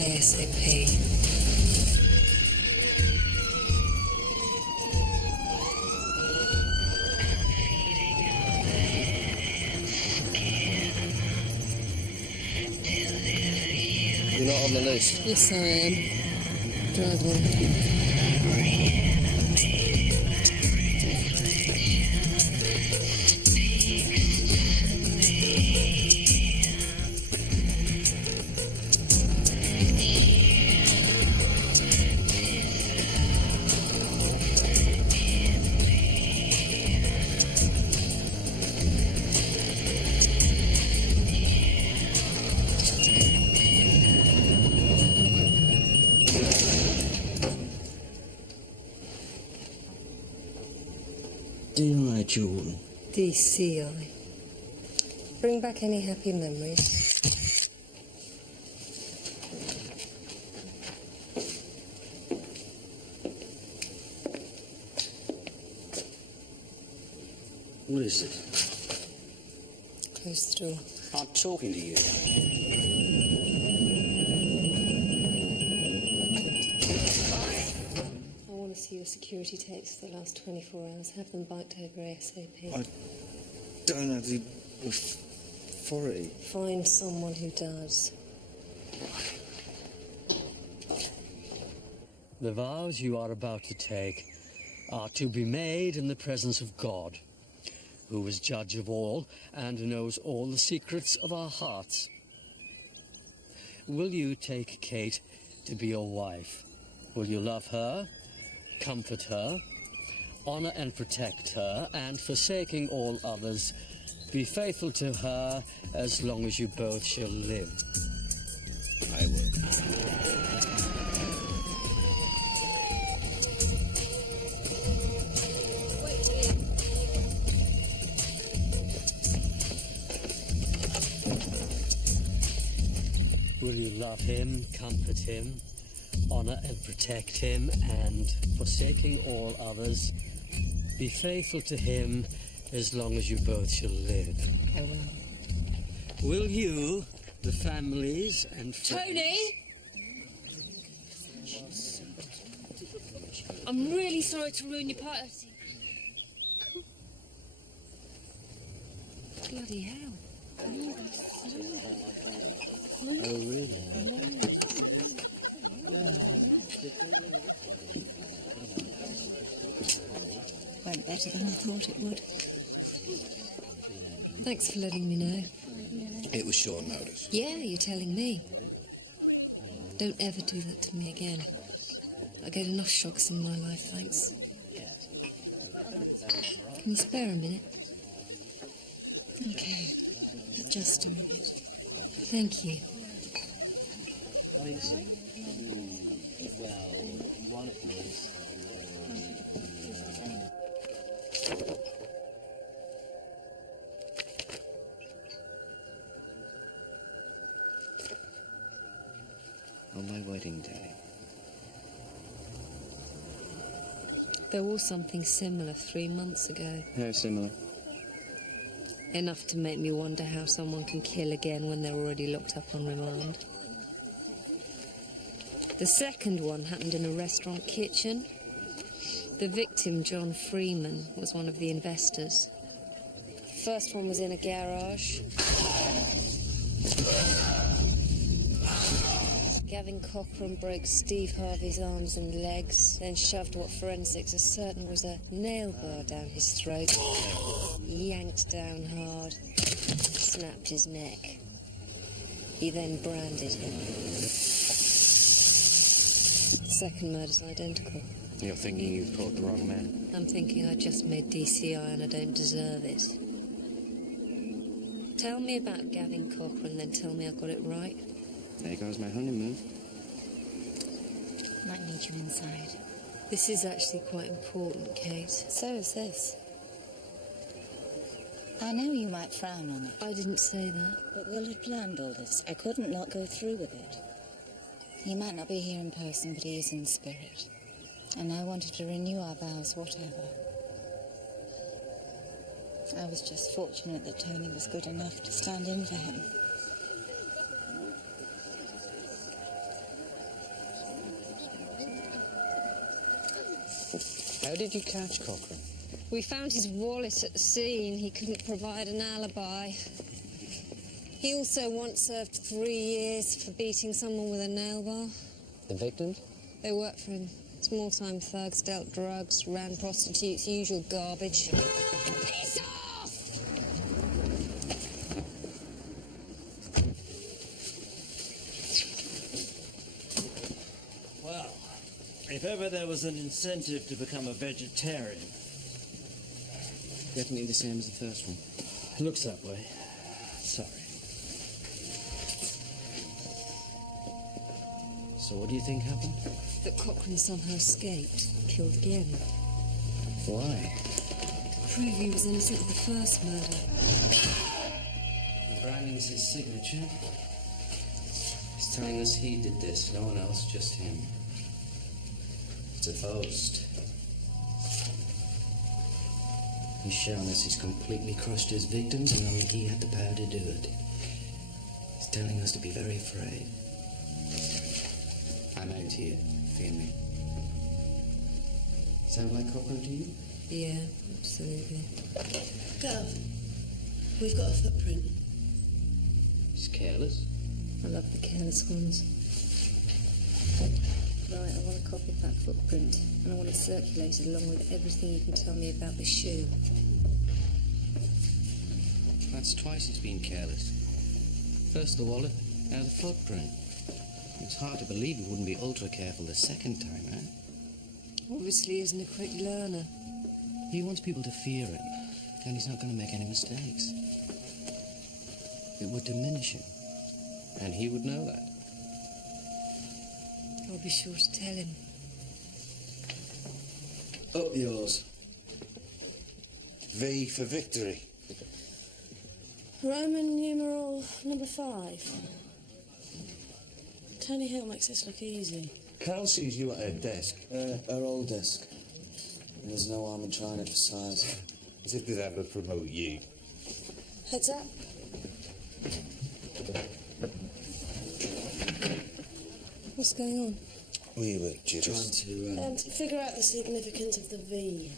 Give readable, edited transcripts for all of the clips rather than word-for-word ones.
ASAP. You're not on the list? Yes, I am. Drive on. Dear June. DCI. Bring back any happy memories. What is it? Close the door. I'm talking to you. I want to see your security tapes for the last 24 hours. Have them biked over ASAP. I don't have the authority. Find someone who does. The vows you are about to take are to be made in the presence of God, who is judge of all and knows all the secrets of our hearts. Will you take Kate to be your wife? Will you love her, comfort her, honor and protect her, and forsaking all others, be faithful to her as long as you both shall live? I will. Will you love him, comfort him, honor and protect him, and, forsaking all others, be faithful to him as long as you both shall live? I will. Will you, the families and friends... Tony! I'm really sorry to ruin your party. Bloody hell. Oh, really? Went better than I thought it would. Thanks for letting me know. It was short notice. Yeah, you're telling me. Don't ever do that to me again. I get enough shocks in my life, thanks. Can you spare a minute? Okay, but just a minute. Thank you. Well, one of these. On my wedding day. There was something similar 3 months ago. How similar? Enough to make me wonder how someone can kill again when they're already locked up on remand. The second one happened in a restaurant kitchen. The victim, John Freeman, was one of the investors. First one was in a garage. Gavin Cochran broke Steve Harvey's arms and legs, then shoved what forensics are certain was a nail bar down his throat. Yanked down hard, snapped his neck. He then branded him. The second murder's identical. You're thinking you've caught the wrong man? I'm thinking I just made DCI and I don't deserve it. Tell me about Gavin Cochran, then tell me I got it right. There goes my honeymoon. Might need you inside. This is actually quite important, Kate. So is this. I know you might frown on it. I didn't say that. But Will had planned all this. I couldn't not go through with it. He might not be here in person, but he is in spirit. And I wanted to renew our vows, whatever. I was just fortunate that Tony was good enough to stand in for him. How did you catch Cochrane? We found his wallet at the scene. He couldn't provide an alibi. He also once served 3 years for beating someone with a nail bar. The victims? They worked for him. Small-time thugs, dealt drugs, ran prostitutes, usual garbage. Piss off! Well, if ever there was an incentive to become a vegetarian. Definitely the same as the first one. Looks that way. Sorry. So what do you think happened? That Cochrane somehow escaped, killed again. Why? To prove he was innocent of the first murder. The branding's his signature. He's telling us he did this, no one else, just him. It's a boast. He's shown us he's completely crushed his victims and only he had the power to do it. He's telling us to be very afraid. I'm out here. Fear me. Sound like Cochrane to you? Yeah, absolutely. Gav, we've got a footprint. He's careless. I love the careless ones. Right, I want a copy of that footprint, and I want it circulated along with everything you can tell me about the shoe. That's twice he's been careless. First the wallet, now the footprint. It's hard to believe he wouldn't be ultra careful the second time, eh? Obviously he isn't a quick learner. He wants people to fear him, and he's not going to make any mistakes. It would diminish him, and he would know that. I'll be sure to tell him. Up yours. V for victory. Roman numeral number 5. Tony Hill makes this look easy. Carol sees you at her desk. Her old desk. There's no harm in trying it for size. As if they'd ever promote you. Heads up. What's going on? We were Trying just... to, Figure out the significance of the V.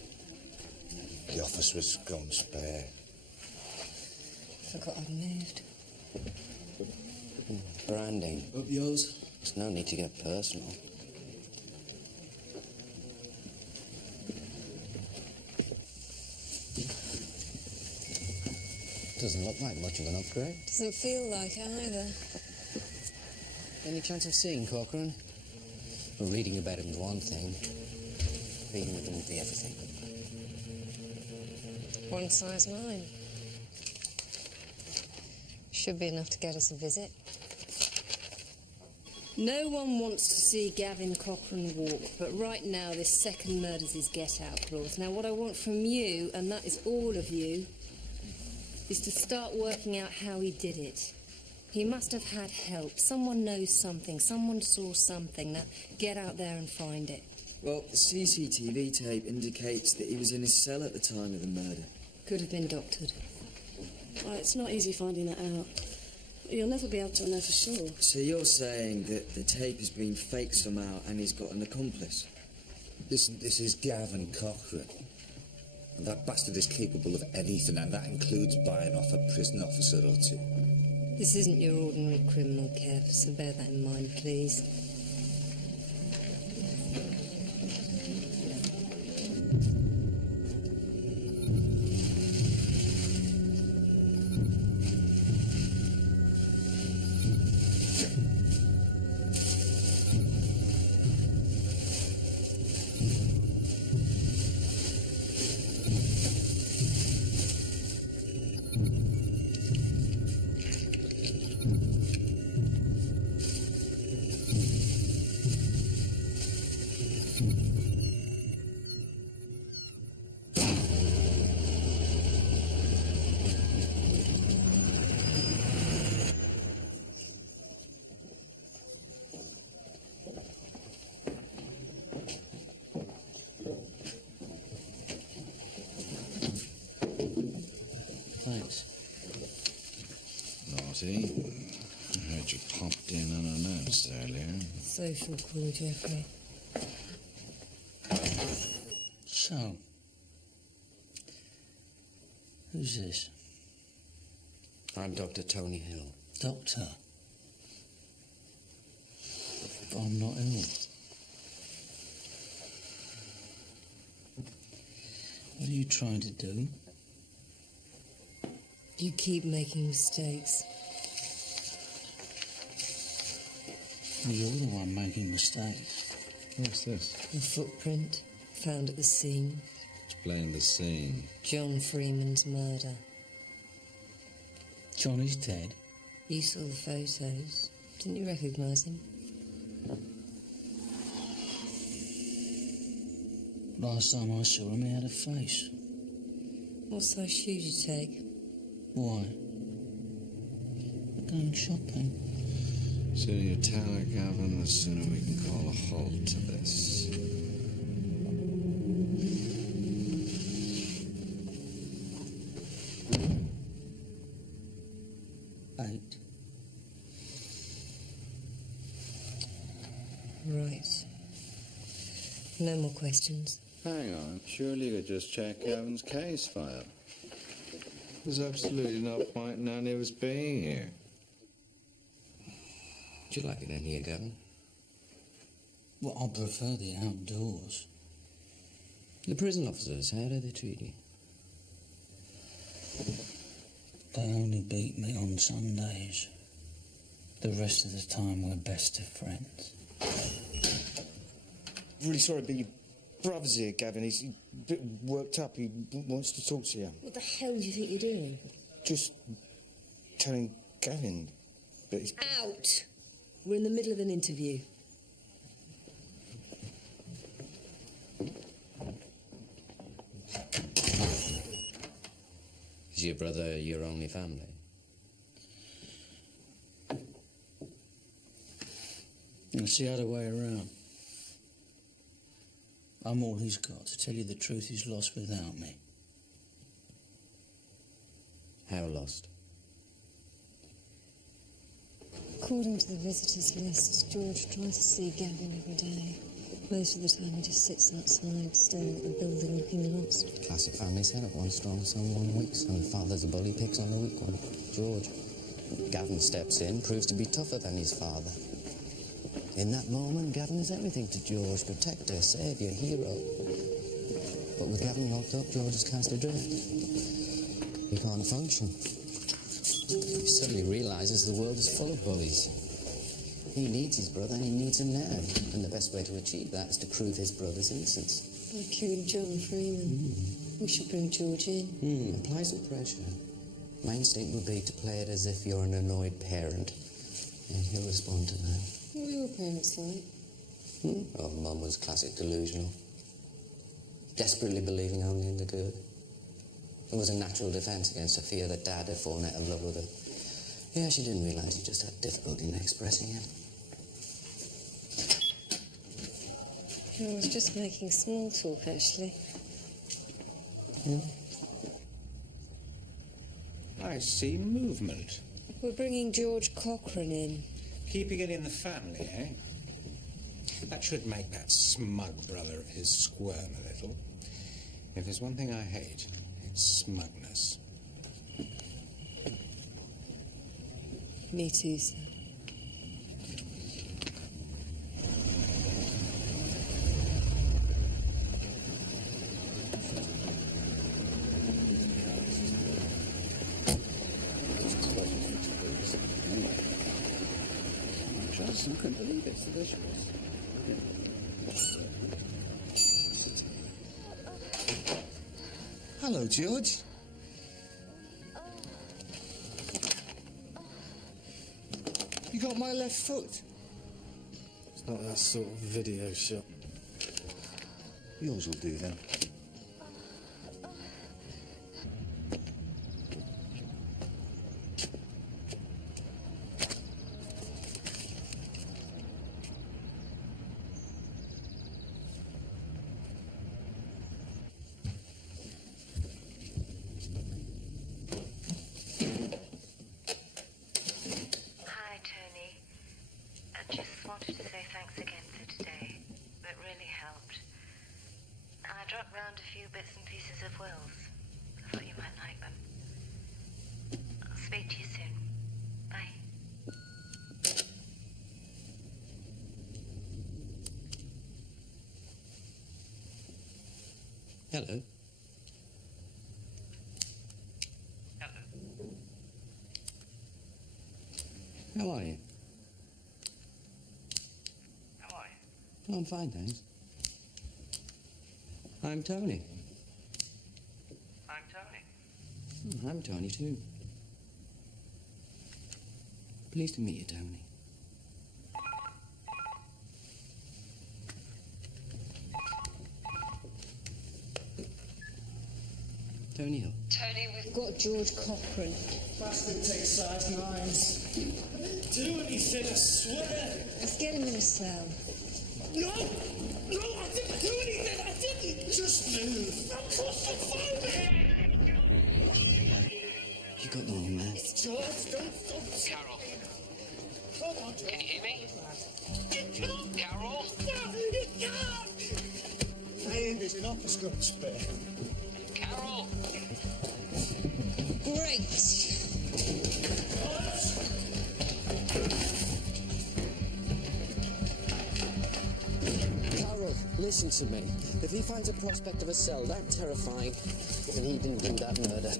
The office was gone spare. Forgot I'd moved. Branding. Up yours. There's no need to get personal. Doesn't look like much of an upgrade. Doesn't feel like it either. Any chance of seeing Cochrane? Well, reading about him's one thing. Being with him would be everything. One size mine. Should be enough to get us a visit. No one wants to see Gavin Cochrane walk, but right now this second murder's his get-out clause. Now what I want from you, and that is all of you, is to start working out how he did it. He must have had help. Someone knows something. Someone saw something. Now get out there and find it. Well, the CCTV tape indicates that he was in his cell at the time of the murder. Could have been doctored. Well, it's not easy finding that out. You'll never be able to know for sure. So you're saying that the tape has been faked somehow and he's got an accomplice? Listen, this is Gavin Cochrane. And that bastard is capable of anything, and that includes buying off a prison officer or two. This isn't your ordinary criminal, Kev, so bear that in mind, please. see. I heard you popped in unannounced earlier. Social call, Geoffrey. So, who's this? I'm Dr. Tony Hill. Doctor? I'm not ill. What are you trying to do? You keep making mistakes. You're the one making mistakes. What's this? A footprint found at the scene. Explain the scene. John Freeman's murder. Johnny's dead. You saw the photos. Didn't you recognise him? Last time I saw him, he had a face. What size shoe did you take? Why? Going shopping. The sooner you tell her, Gavin, the sooner we can call a halt to this. Eight. Right. No more questions. Hang on. Surely you could just check Gavin's case file. There's absolutely no point in any of us being here. Do you like it in here, Gavin? Well, I prefer the outdoors. The prison officers, how do they treat you? They only beat me on Sundays. The rest of the time we're best of friends. Really sorry, but your brother's here, Gavin. He's a bit worked up. He wants to talk to you. What the hell do you think you're doing? Just telling Gavin, but he's... Out! We're in the middle of an interview. Is your brother your only family? It's the other way around. I'm all he's got. To tell you the truth, he's lost without me. How lost? According to the visitors list, George tries to see Gavin every day. Most of the time he just sits outside, staring at the building, looking lost. Classic family setup. One strong son, 1 weak son. Father's a bully, picks on the weak one. George. Gavin steps in, proves to be tougher than his father. In that moment, Gavin is everything to George. Protector, saviour, hero. But with Gavin locked up, George is cast adrift. He can't function. He suddenly realises the world is full of bullies. He needs his brother, and he needs him now. And the best way to achieve that is to prove his brother's innocence. By killing John Freeman. We should bring George in. Apply some pressure. My instinct would be to play it as if you're an annoyed parent. And he'll respond to that. What were your parents like? Oh, Mum was classic delusional. Desperately believing only in the good. It was a natural defence against a fear that Dad had fallen out of love with her. Yeah, she didn't realise he just had difficulty in expressing it. I was just making small talk, actually. Yeah. I see movement. We're bringing George Cochrane in. Keeping it in the family, eh? That should make that smug brother of his squirm a little. If there's one thing I hate, it's smugness. Me too, sir. I couldn't believe it. It's delicious. Hello, George. You got my left foot. It's not that sort of video shot. Yours will do then. struck round a few bits and pieces of Will's. I thought you might like them. I'll speak to you soon. Bye. Hello. How are you? Oh, I'm fine, thanks. I'm Tony. I'm Tony, too. Pleased to meet you, Tony. Tony Hill. Tony, we've got George Cochrane. Bastard takes size 9s. I didn't do anything, I swear. Let's get him in a cell. No! No, I didn't do anything! I didn't! Just move! I'm claustrophobic! You got the wrong man. George, don't... Carol, Come on, George. can you hear me? You can't! Carol? No, you can't! Hey, there's an office got spare. Carol! Great. Carol, listen to me. If he finds a prospect of a cell that terrifying, then he didn't do that murder.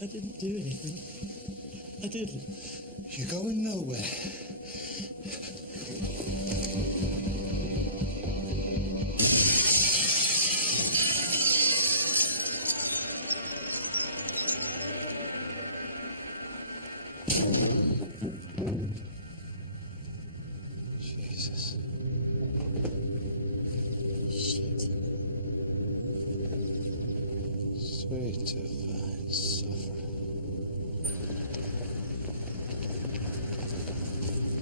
I didn't do anything. I didn't. You're going nowhere. Jesus. Shit. Sweet to find suffer.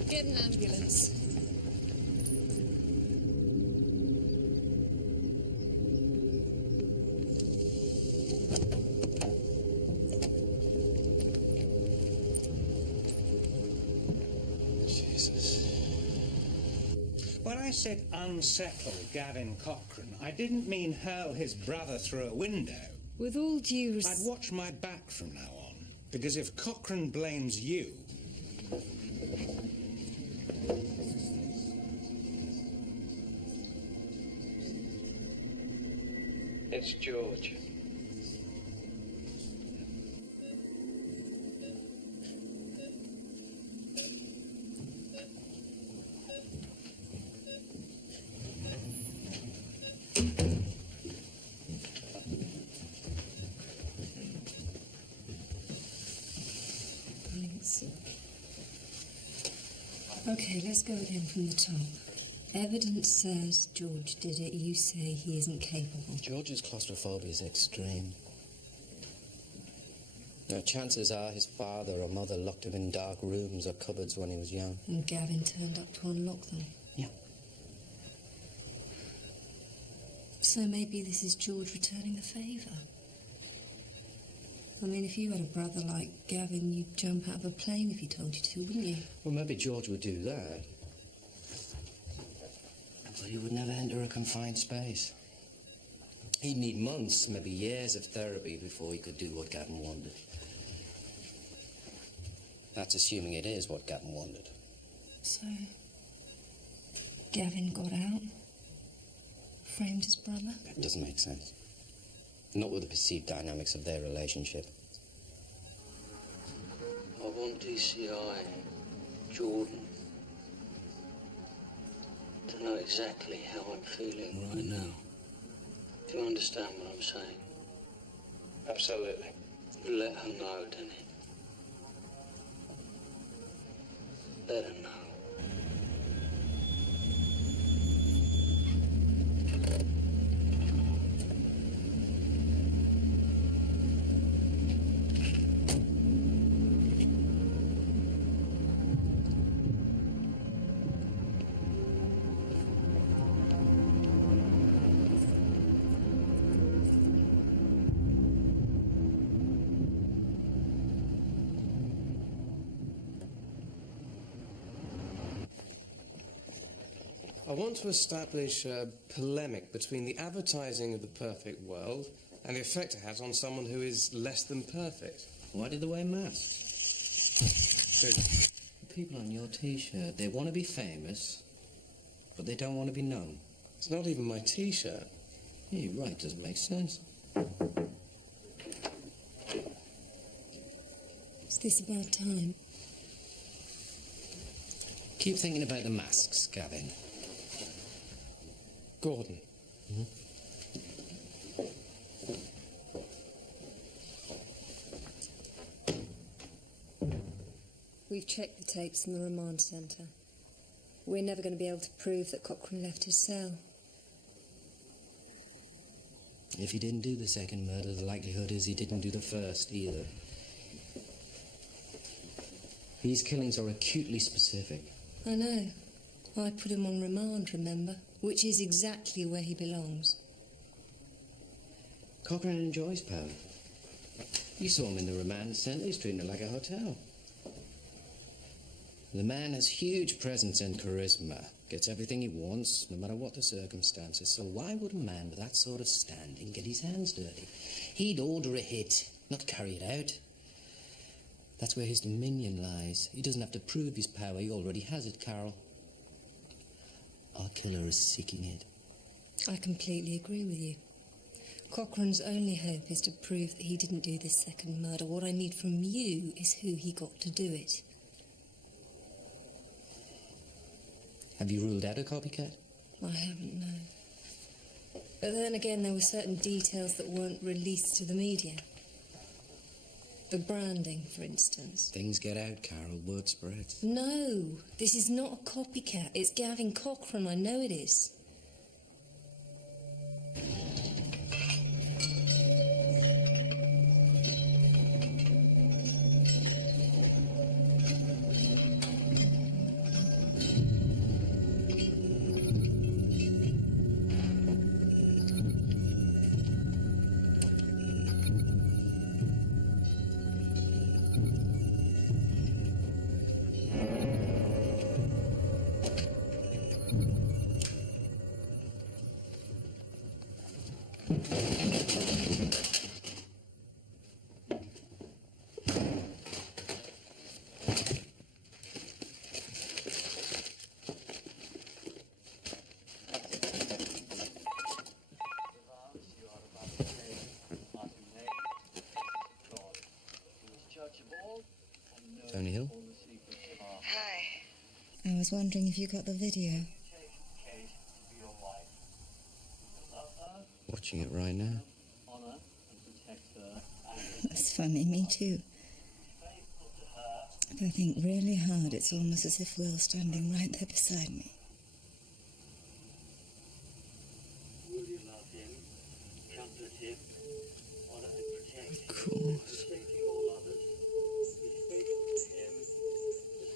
Get an ambulance. Jesus. When I said unsettle Gavin Cochrane, I didn't mean hurl his brother through a window. With all due I'd respect... watch my back from now on, because if Cochrane blames you... It's George. Thanks. Okay, let's go again from the top. Evidence says George did it. You say he isn't capable. George's claustrophobia is extreme. Now, chances are his father or mother locked him in dark rooms or cupboards when he was young. And Gavin turned up to unlock them. Yeah. So maybe this is George returning the favour. I mean, if you had a brother like Gavin, you'd jump out of a plane if he told you to, wouldn't you? Well, maybe George would do that. But he would never enter a confined space. He'd need months, maybe years of therapy before he could do what Gavin wanted. That's assuming it is what Gavin wanted. So, Gavin got out, framed his brother. That doesn't make sense. Not with the perceived dynamics of their relationship. I want DCI, Jordan, to know exactly how I'm feeling right now. Do you understand what I'm saying? Absolutely. Let her know, Denny. Let her know. I want to establish a polemic between the advertising of the perfect world and the effect it has on someone who is less than perfect. Why did they wear masks? The people on your T-shirt, they want to be famous, but they don't want to be known. It's not even my T-shirt. Yeah, you're right, doesn't make sense. Is this about time? Keep thinking about the masks, Gavin. Gordon. We've checked the tapes in the remand centre. We're never going to be able to prove that Cochrane left his cell. If he didn't do the second murder, the likelihood is he didn't do the first either. These killings are acutely specific. I know. I put him on remand, remember? Which is exactly where he belongs. Cochrane enjoys power. You saw him in the remand centre. He's treating it like a hotel. The man has huge presence and charisma. Gets everything he wants, no matter what the circumstances. So why would a man with that sort of standing get his hands dirty? He'd order a hit, not carry it out. That's where his dominion lies. He doesn't have to prove his power. He already has it, Carol. Our killer is seeking it. I completely agree with you. Cochrane's only hope is to prove that he didn't do this second murder. What I need from you is who he got to do it. Have you ruled out a copycat? I haven't, no. But then again, there were certain details that weren't released to the media. The branding, for instance. Things get out, Carol. Word spreads. No, this is not a copycat. It's Gavin Cochrane. I know it is. Tony Hill? Hi. I was wondering if you got the video. Watching it right now. That's funny, me too. If I think really hard, it's almost as if Will's standing right there beside me. Of course.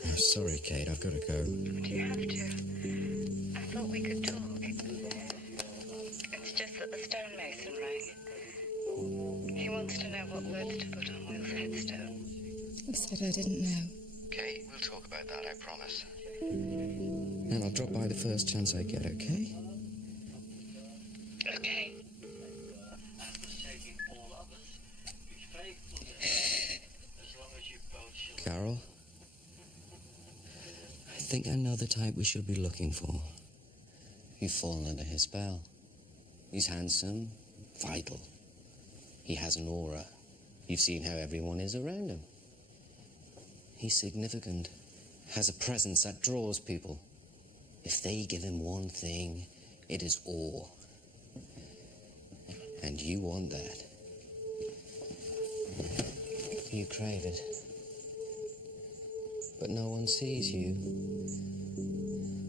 I'm sorry, Kate, I've got to go. Do you have to? I thought we could talk. It's just that the stonemason rang. He wants to know what words to put on Will's headstone. I said I didn't know. Kate, we'll talk about that, I promise. And I'll drop by the first chance I get, okay? Okay. Carol? I think I know the type we should be looking for. You've fallen under his spell. He's handsome, vital. He has an aura. You've seen how everyone is around him. He's significant, has a presence that draws people. If they give him one thing, it is awe. And you want that. You crave it. But no one sees you.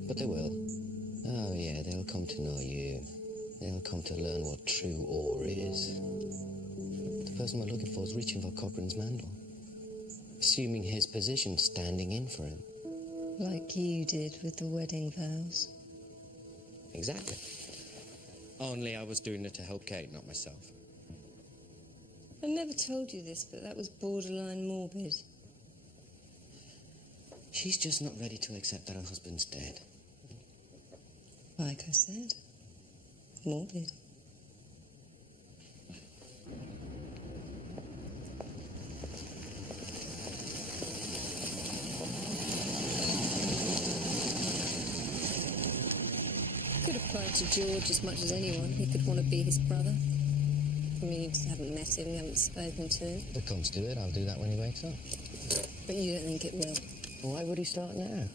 But they will. Oh, yeah, they'll come to know you. They'll come to learn what true awe is. The person we're looking for is reaching for Cochrane's mantle. Assuming his position, standing in for him. Like you did with the wedding vows. Exactly. Only I was doing it to help Kate, not myself. I never told you this, but that was borderline morbid. She's just not ready to accept that her husband's dead. Like I said, morbid. Could apply to George as much as anyone. He could want to be his brother. I mean, you haven't met him, you haven't spoken to him. If it comes to it, I'll do that when he wakes up. But you don't think it will? Why would he start now?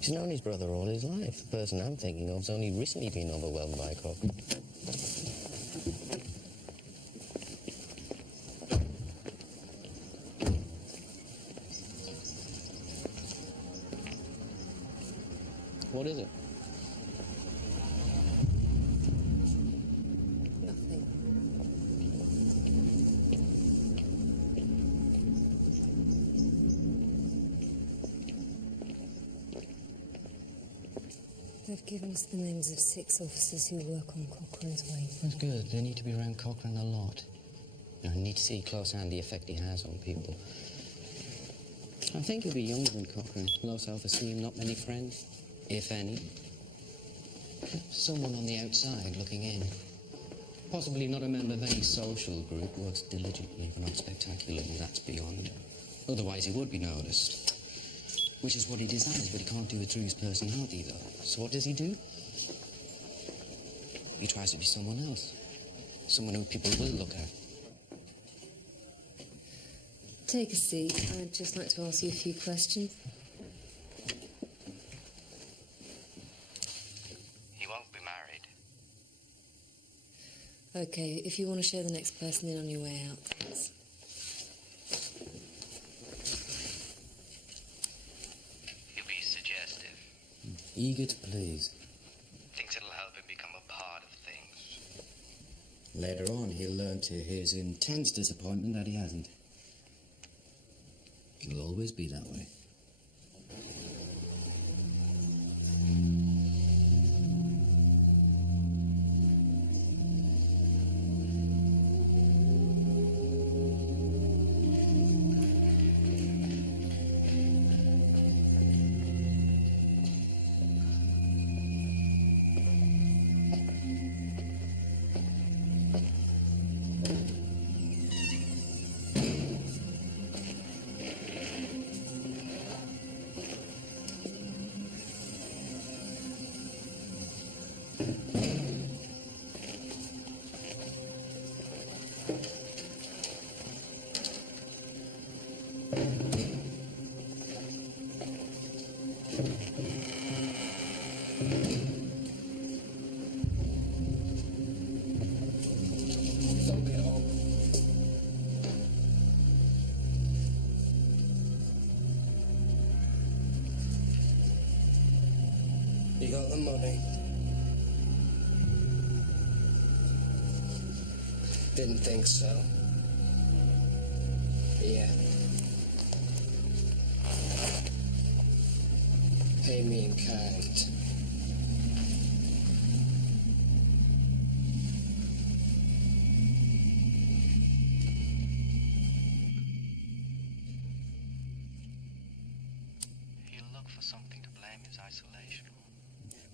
He's known his brother all his life. The person I'm thinking of's only recently been overwhelmed by Cochrane. What is it? Nothing. They've given us the names of 6 officers who work on Cochrane's wing. That's good. They need to be around Cochrane a lot. I need to see close-hand the effect he has on people. I think he'll be younger than Cochrane. Low self-esteem, not many friends, if any. Someone on the outside looking in. Possibly not a member of any social group, works diligently, but not spectacularly, that's beyond. Otherwise he would be noticed. Which is what he desires, but he can't do it through his personality, though. So what does he do? He tries to be someone else. Someone who people will look at. Take a seat. I'd just like to ask you a few questions. He won't be married. Okay, if you want to show the next person in on your way out, thanks. He'll be suggestive. Eager to please. Thinks it'll help him become a part of things. Later on, he'll learn to his intense disappointment that he hasn't. It'll always be that way. You got the money? Didn't think so. Yeah. Pay me in kind. He'll look for something to blame his isolation on.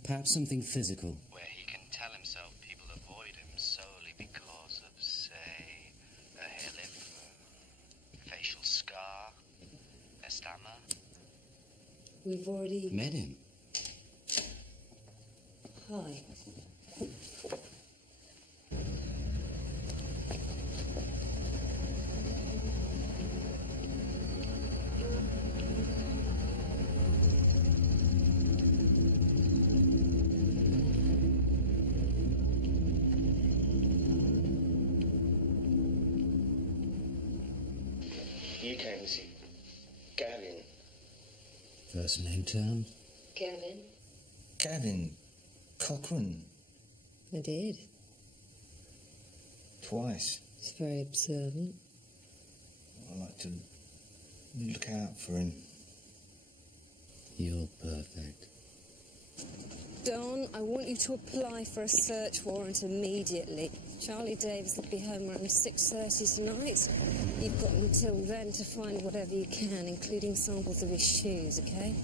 Perhaps something physical. Where he can tell himself people avoid him solely because of, say, a hair lip, facial scar, a stammer. We've already... Met him. Hi. You came to see Gavin. First name term? Kevin? Gavin Cochrane. I did. Twice. It's very observant. I like to look out for him. You're perfect. Don, I want you to apply for a search warrant immediately. Charlie Davis will be home around 6:30 tonight. You've got until then to find whatever you can, including samples of his shoes, okay?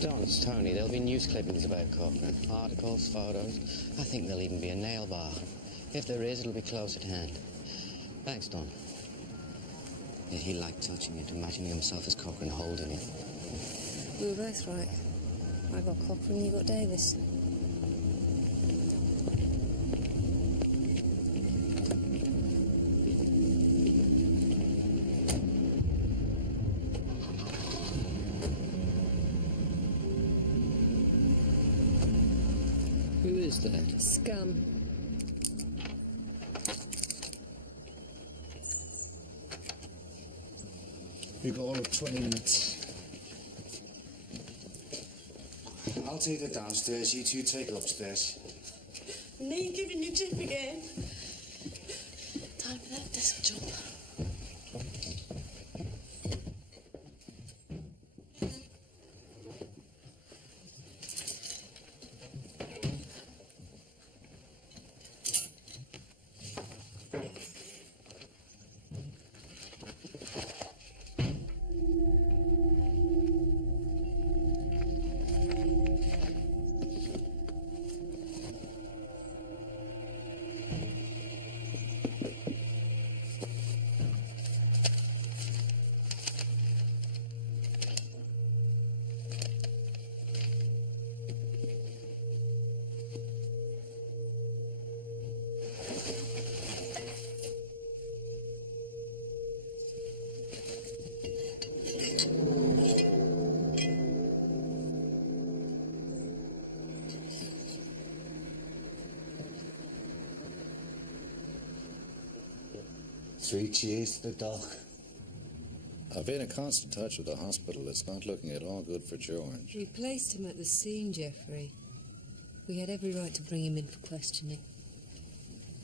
Don't, Tony. There'll be news clippings about Cochrane. Articles, photos. I think there'll even be a nail bar. If there is, it'll be close at hand. Thanks, Don. Yeah, he liked touching it, imagining himself as Cochrane holding it. We were both right. I got Cochrane, you got Davis. Who is that? Scum. We've got all of 20 minutes. I'll take the downstairs, you two take upstairs. Me giving you tip again. Time for that desk job. Three cheers to the doc. I've been in constant touch with the hospital. It's not looking at all good for George. We placed him at the scene, Geoffrey. We had every right to bring him in for questioning.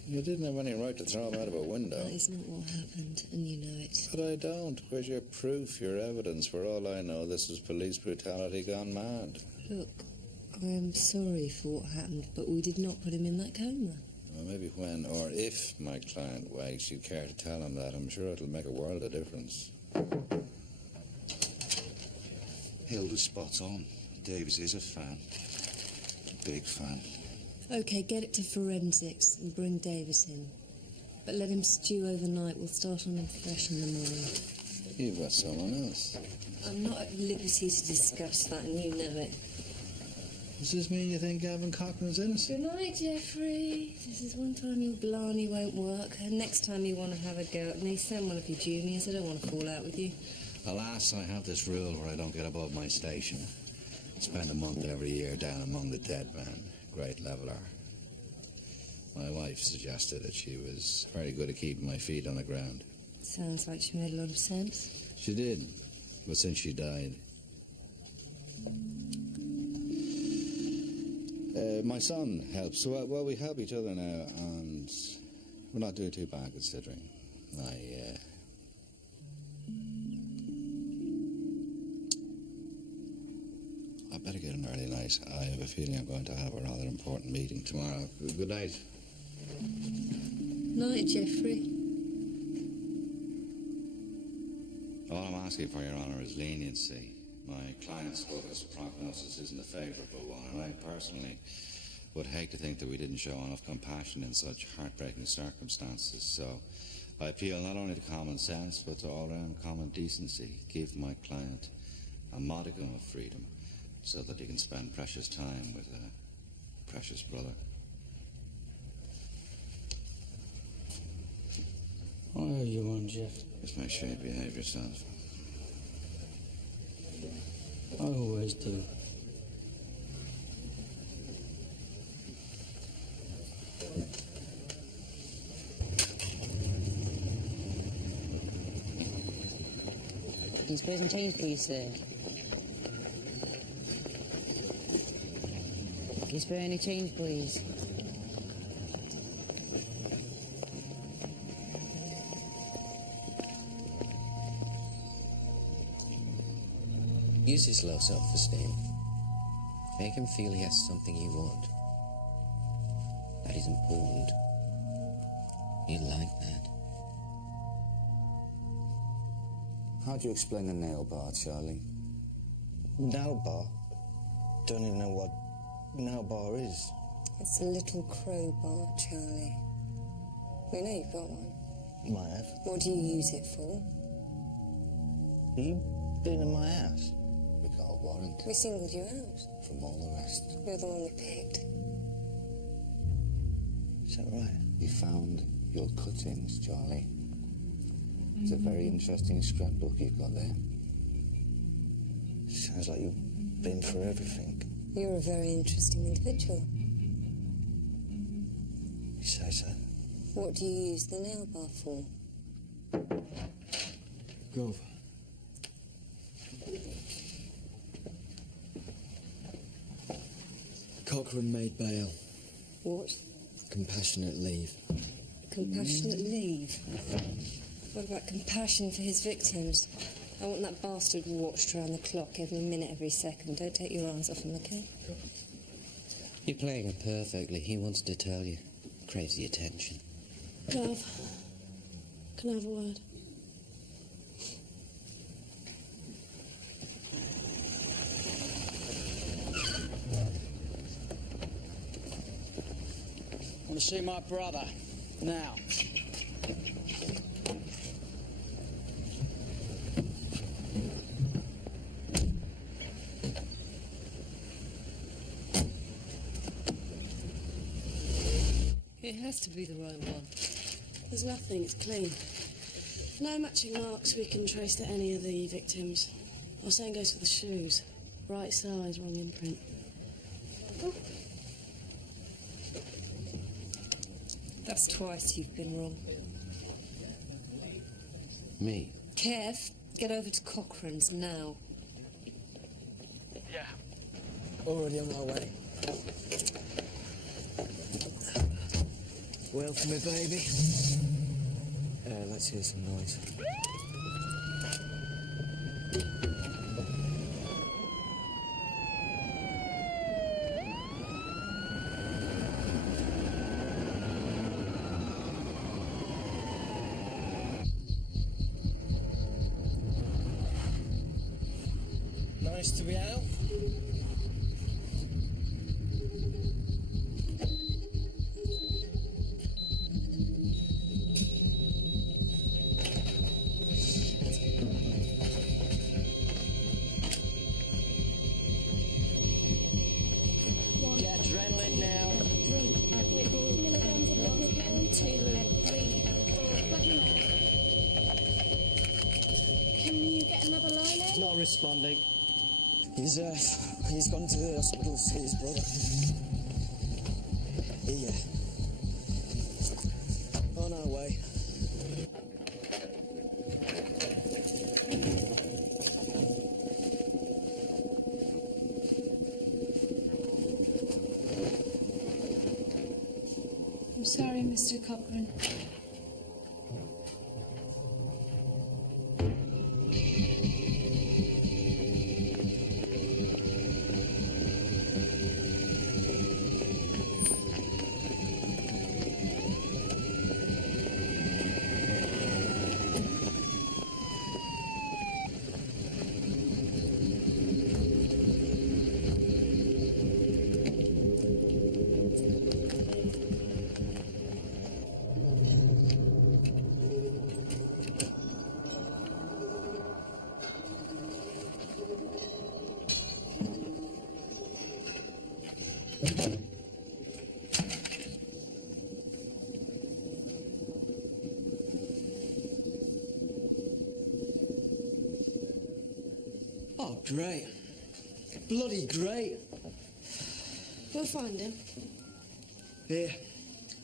You didn't have any right to throw him out of a window. That is not what happened, and you know it. But I don't. Where's your proof, your evidence? For all I know, this is police brutality gone mad. Look, I am sorry for what happened, but we did not put him in that coma. Well, maybe when or if my client wakes, you'd care to tell him that. I'm sure it'll make a world of difference. Hilda's spot on. Davis is a fan. Big fan. Okay, get it to forensics and bring Davis in. But let him stew overnight. We'll start on him fresh in the morning. You've got someone else. I'm not at liberty to discuss that, and you know it. Does this mean you think Gavin Cochrane's innocent? Good night, Geoffrey. This is one time your blarney won't work, and next time you want to have a go at me, send one of your juniors. I don't want to fall out with you. Alas, I have this rule where I don't get above my station. Spend a month every year down among the dead men. Great leveler. My wife suggested that she was very good at keeping my feet on the ground. Sounds like she made a lot of sense. She did, but since she died... my son helps. Well, we help each other now, and we're not doing too bad considering. I better get an early night. I have a feeling I'm going to have a rather important meeting tomorrow. Good night. Night, Geoffrey. All I'm asking for, Your Honour, is leniency. My client's prognosis isn't a favourable one, and I personally would hate to think that we didn't show enough compassion in such heartbreaking circumstances. So I appeal not only to common sense, but to all-round common decency. Give my client a modicum of freedom so that he can spend precious time with a precious brother. What are you on, Jeff? Just make sure you behave yourself. I always do. Can you spare some change, please, sir? Can you spare any change, please? Use his low self-esteem. Make him feel he has something you want. That is important. He'll like that. How do you explain the nail bar, Charlie? Nail bar? don't even know what nail bar is. It's a little crowbar, Charlie. We know you've got one. Might have. What do you use it for? You been in my house? We got a warrant We singled you out. from all the rest. You're the one we picked. Is that right? We found your cuttings, Charlie. It's a very interesting scrapbook you've got there. Sounds like you've been through everything. You're a very interesting individual. You say so? What do you use the nail bar for? Gov. Cochrane made bail. What? Compassionate leave. Compassionate leave? What about compassion for his victims? I want that bastard watched around the clock every minute, every second. Don't take your eyes off him, okay? You're playing him perfectly. He wanted to tell you. Craves the attention. Gov, can I have a word? I want to see my brother. Now. It has to be the right one. There's nothing, it's clean. No matching marks we can trace to any of the victims. Or same goes for the shoes. Right size, wrong imprint. That's twice you've been wrong. Me? Kev, get over to Cochrane's now. Yeah. Already on my way. Well for me, baby. Let's hear some noise. Nice to be out. Get adrenaline now. 3 and 4 milligrams of block and 2 and 3 and 4 black. Can you get another line in? Not responding. He's gone to the hospital to see his brother. On our way. I'm sorry, Mr. Cochrane. Oh, great. Bloody great. We'll find him. Here,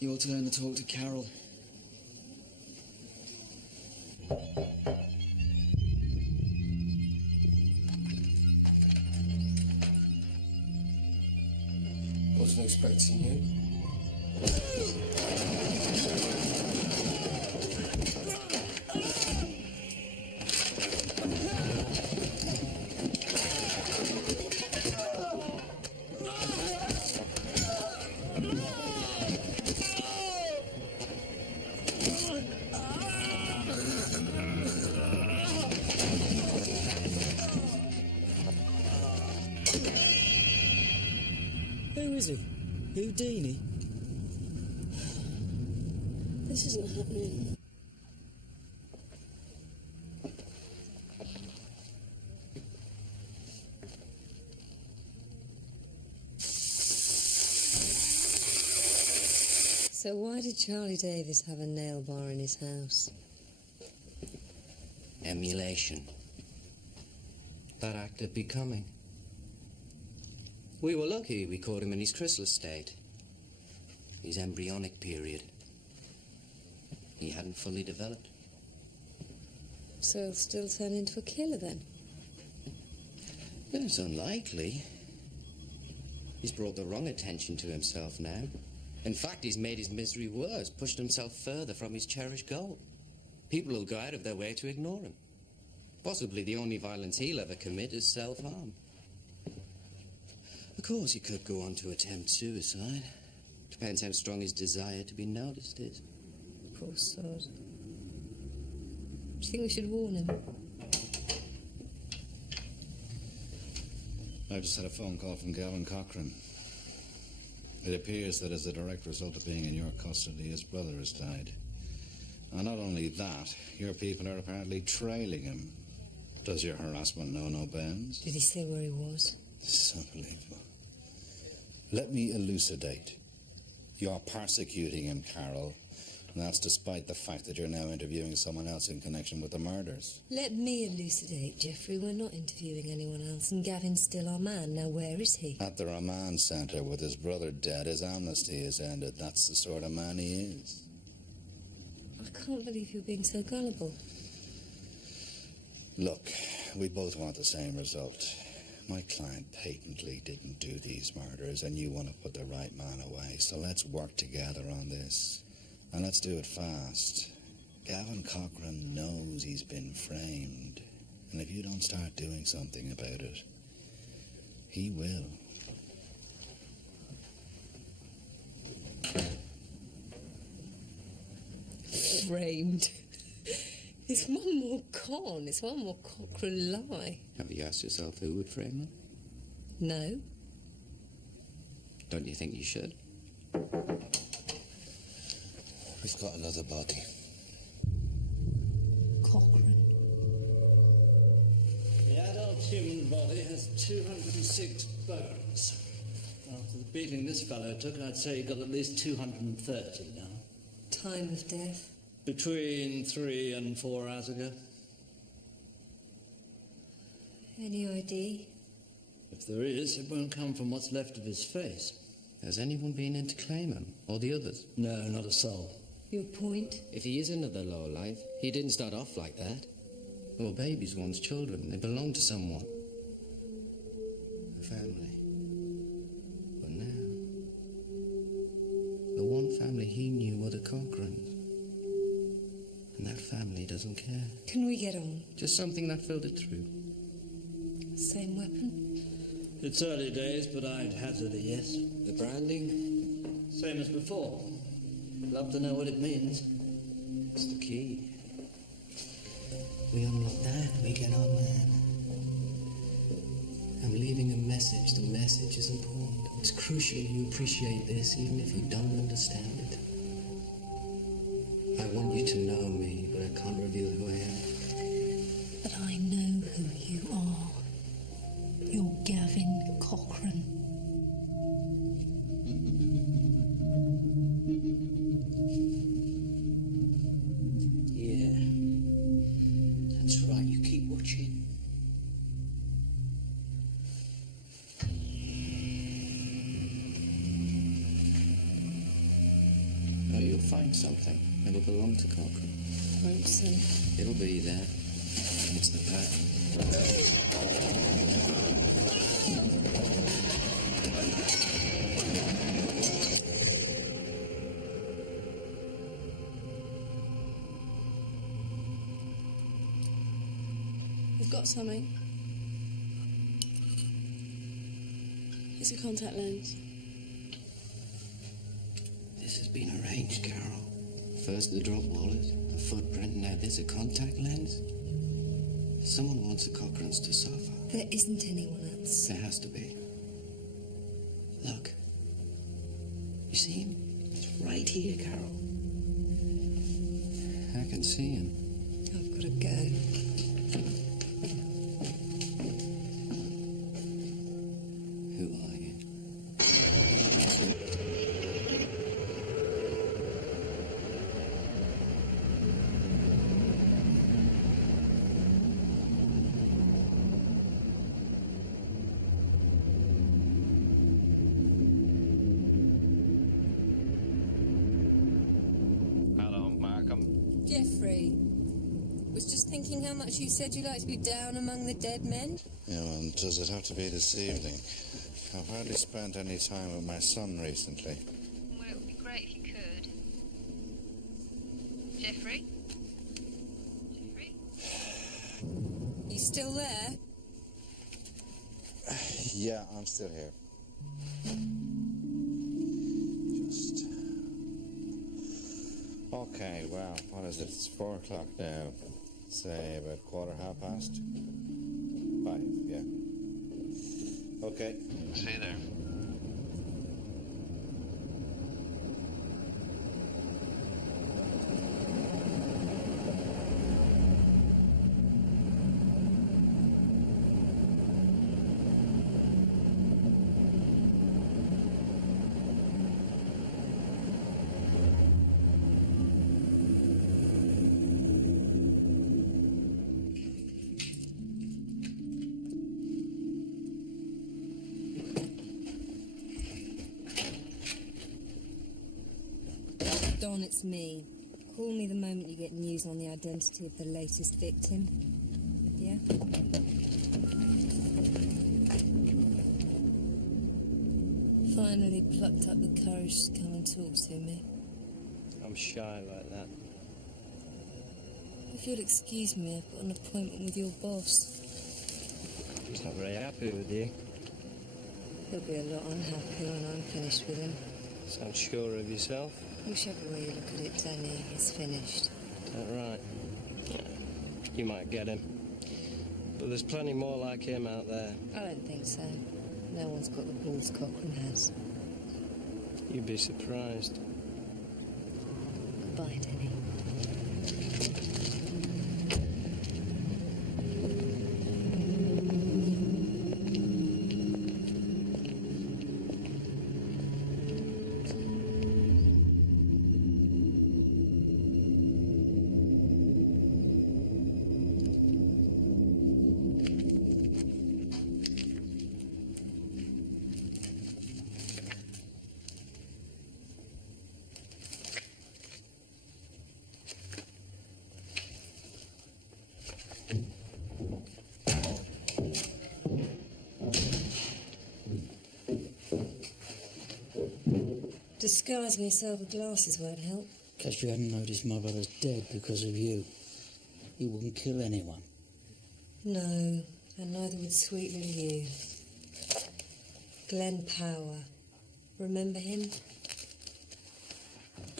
your turn to talk to Carol. Wasn't expecting you. Houdini? This isn't happening. So why did Charlie Davis have a nail bar in his house? Emulation. That act of becoming. We were lucky we caught him in his chrysalis state. His embryonic period. He hadn't fully developed. So he'll still turn into a killer then? It's unlikely. He's brought the wrong attention to himself now. In fact, he's made his misery worse, pushed himself further from his cherished goal. People will go out of their way to ignore him. Possibly the only violence he'll ever commit is self-harm. Of course, he could go on to attempt suicide. Depends how strong his desire to be noticed is. Poor sod. Do you think we should warn him? I just had a phone call from Gavin Cochran. It appears that as a direct result of being in your custody, his brother has died. And not only that, your people are apparently trailing him. Does your harassment know no bounds? Did he say where he was? This is unbelievable. Let me elucidate. You're persecuting him, Carol. And that's despite the fact that you're now interviewing someone else in connection with the murders. Let me elucidate, Jeffrey. We're not interviewing anyone else, and Gavin's still our man. Now, where is he? At the Remand Centre with his brother dead, his amnesty is ended. That's the sort of man he is. I can't believe you're being so gullible. Look, we both want the same result. My client patently didn't do these murders, and you want to put the right man away. So let's work together on this. And let's do it fast. Gavin Cochran knows he's been framed. And if you don't start doing something about it, he will. Framed. It's one more con. It's one more Cochran lie. Have you asked yourself who would frame him? No. Don't you think you should? We've got another body. Cochran. The adult human body has 206 bones. After the beating this fellow took, I'd say he got at least 230 now. Time of death? Between 3 and 4 hours ago. Any ID? If there is, it won't come from what's left of his face. Has anyone been in to claim him? Or the others? No, not a soul. Your point? If he is another lowlife, he didn't start off like that. Well, babies one's children. They belong to someone. A family. But now, the one family he knew were the Cochrans. And that family doesn't care. Can we get on? Just something that filtered through. Same weapon? It's early days, but I'd hazard a yes. The branding? Same as before. Love to know what it means. It's the key. We unlock that, we get our man. I'm leaving a message. The message is important. It's crucial you appreciate this, even if you don't understand it. I want you to know me, but I can't reveal who I am. But I know who you are. You're Gavin Cochran. Yeah. That's right, you keep watching. Oh, you'll find something. It'll belong to Cochran. Hope so. It'll be there. It's the pattern. We've got something. It's a contact lens. This has been arranged, Carol. First the drop wallet, a footprint, now this a contact lens. Someone wants the Cochrans to suffer. There isn't anyone else. There has to be. Look. see him? He's right here, Carol. I can see him. I've got to go. Who are you? Hello, Markham. Jeffrey. Was just thinking how much you said you like to be down among the dead men. Yeah, and does it have to be this evening? I've hardly spent any time with my son recently. Well, it would be great if you could. Jeffrey? Jeffrey? You still there? Yeah, I'm still here. Just... Okay, well, what is it? It's 4 o'clock now. Say about 5:15? 5, yeah. Okay, see you there. Don, it's me. Call me the moment you get news on the identity of the latest victim. Yeah? Finally plucked up the courage to come and talk to me. I'm shy like that. If you'll excuse me, I've got an appointment with your boss. He's not very happy with you. He'll be a lot unhappy when I'm finished with him. Sound sure of yourself? Whichever way you look at it, Danny, it's finished. Is that right? You might get him. But there's plenty more like him out there. I don't think so. No one's got the balls Cochrane has. You'd be surprised. Goodbye, Danny. Disguising yourself with glasses won't help. Guess you hadn't noticed my brother's dead because of you. He wouldn't kill anyone. No, and neither would sweet little you. Glenn Power. Remember him?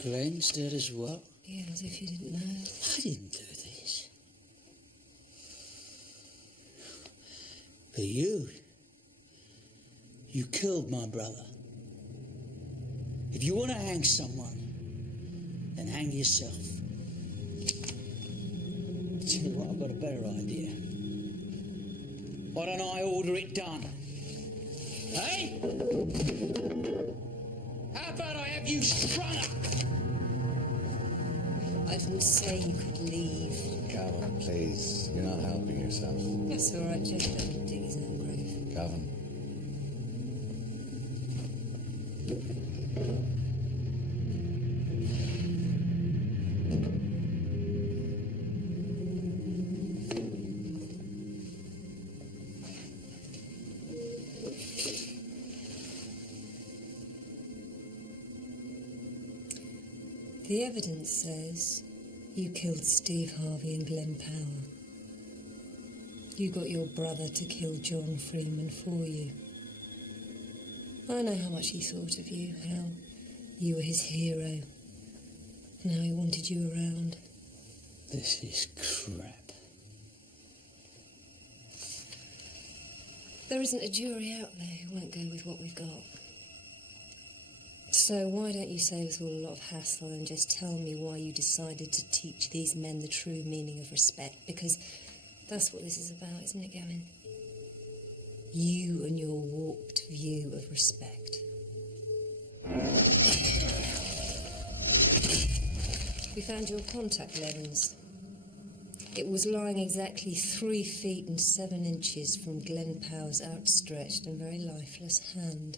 Glenn's dead as well? Yeah, as if you didn't know. I didn't do this. But you killed my brother. If you want to hang someone, then hang yourself. Tell you what, I've got a better idea. Why don't I order it done? Hey? How about I have you strung up? I didn't say you could leave. Calvin, please. You're not helping yourself. That's all right, Jeff. Let him dig his own grave. Calvin. The evidence says you killed Steve Harvey and Glenn Power. You got your brother to kill John Freeman for you. I know how much he thought of you, how you were his hero, and how he wanted you around. This is crap. There isn't a jury out there who won't go with what we've got. So why don't you save us all a lot of hassle and just tell me why you decided to teach these men the true meaning of respect? Because that's what this is about, isn't it, Gavin? You and your warped view of respect. We found your contact lens. It was lying exactly 3 feet and 7 inches from Glenn Power's outstretched and very lifeless hand.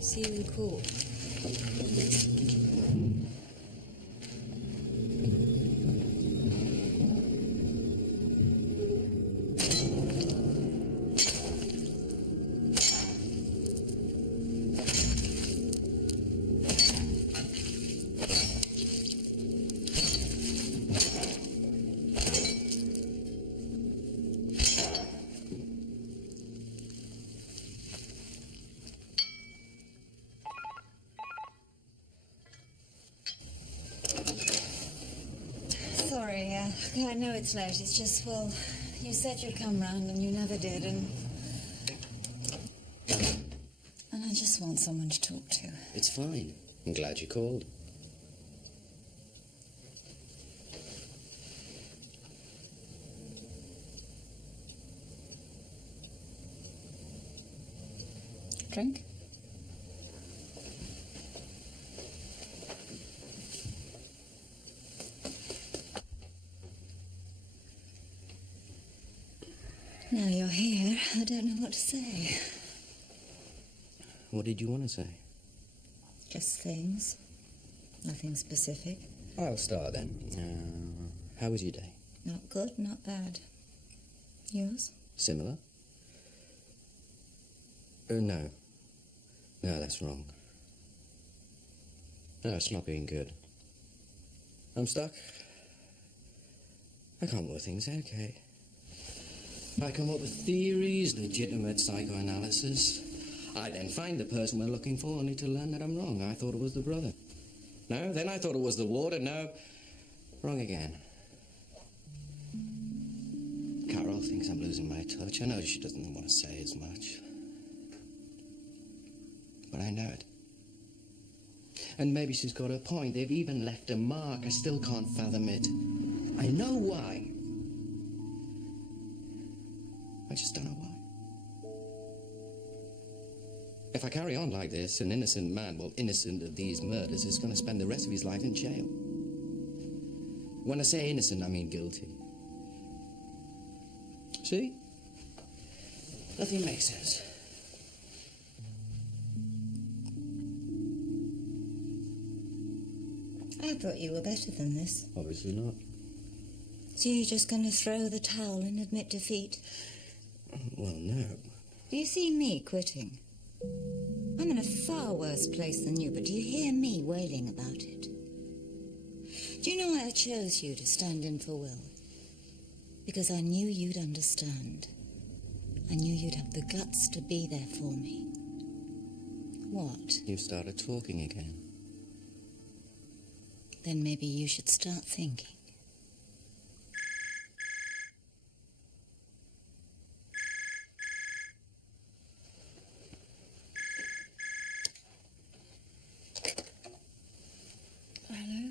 See you in court. Sorry, I know it's late. It's just, well, you said you'd come round and you never did, and I just want someone to talk to. It's fine. I'm glad you called. Drink? Now you're here, I don't know what to say. What did you want to say? Just things. Nothing specific. I'll start then. How was your day? Not good, not bad. Yours? Similar? No. No, that's wrong. No, it's not being good. I'm stuck. I can't work things out, Kate. I come up with theories, legitimate psychoanalysis. I then find the person we're looking for, only to learn that I'm wrong. I thought it was the brother. No, then I thought it was the warden. No, wrong again. Carol thinks I'm losing my touch. I know she doesn't want to say as much. But I know it. And maybe she's got a point. They've even left a mark. I still can't fathom it. I know why. I just don't know why. If I carry on like this, an innocent man, well, innocent of these murders, is going to spend the rest of his life in jail. When I say innocent, I mean guilty. See? Nothing makes sense. I thought you were better than this. Obviously not. So you're just going to throw the towel and admit defeat? Well, no. Do you see me quitting? I'm in a far worse place than you, but do you hear me wailing about it? Do you know why I chose you to stand in for Will? Because I knew you'd understand. I knew you'd have the guts to be there for me. What? You've started talking again. Then maybe you should start thinking. Hello?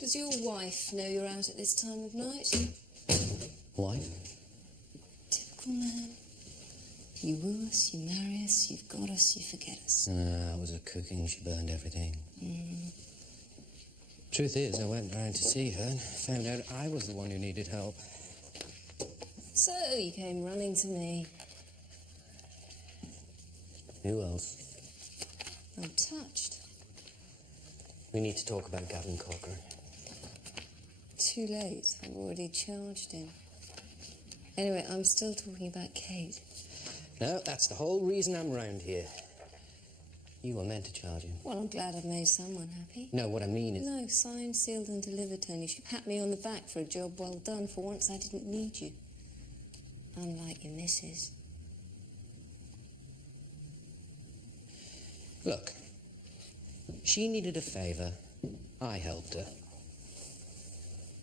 Does your wife know you're out at this time of night? Wife? Typical man. You woo us, you marry us, you've got us, you forget us. I was a cooking. She burned everything. Truth is, I went round to see her and found out I was the one who needed help. So you came running to me. Who else? I'm touched. We need to talk about Gavin Cochran. Too late. I've already charged him. Anyway, I'm still talking about Kate. No, that's the whole reason I'm round here. You were meant to charge him. Well, I'm glad I've made someone happy. No, what I mean is... No, signed, sealed and delivered, Tony. You should pat me on the back for a job well done. For once, I didn't need you. Unlike your missus. Look, she needed a favour. I helped her.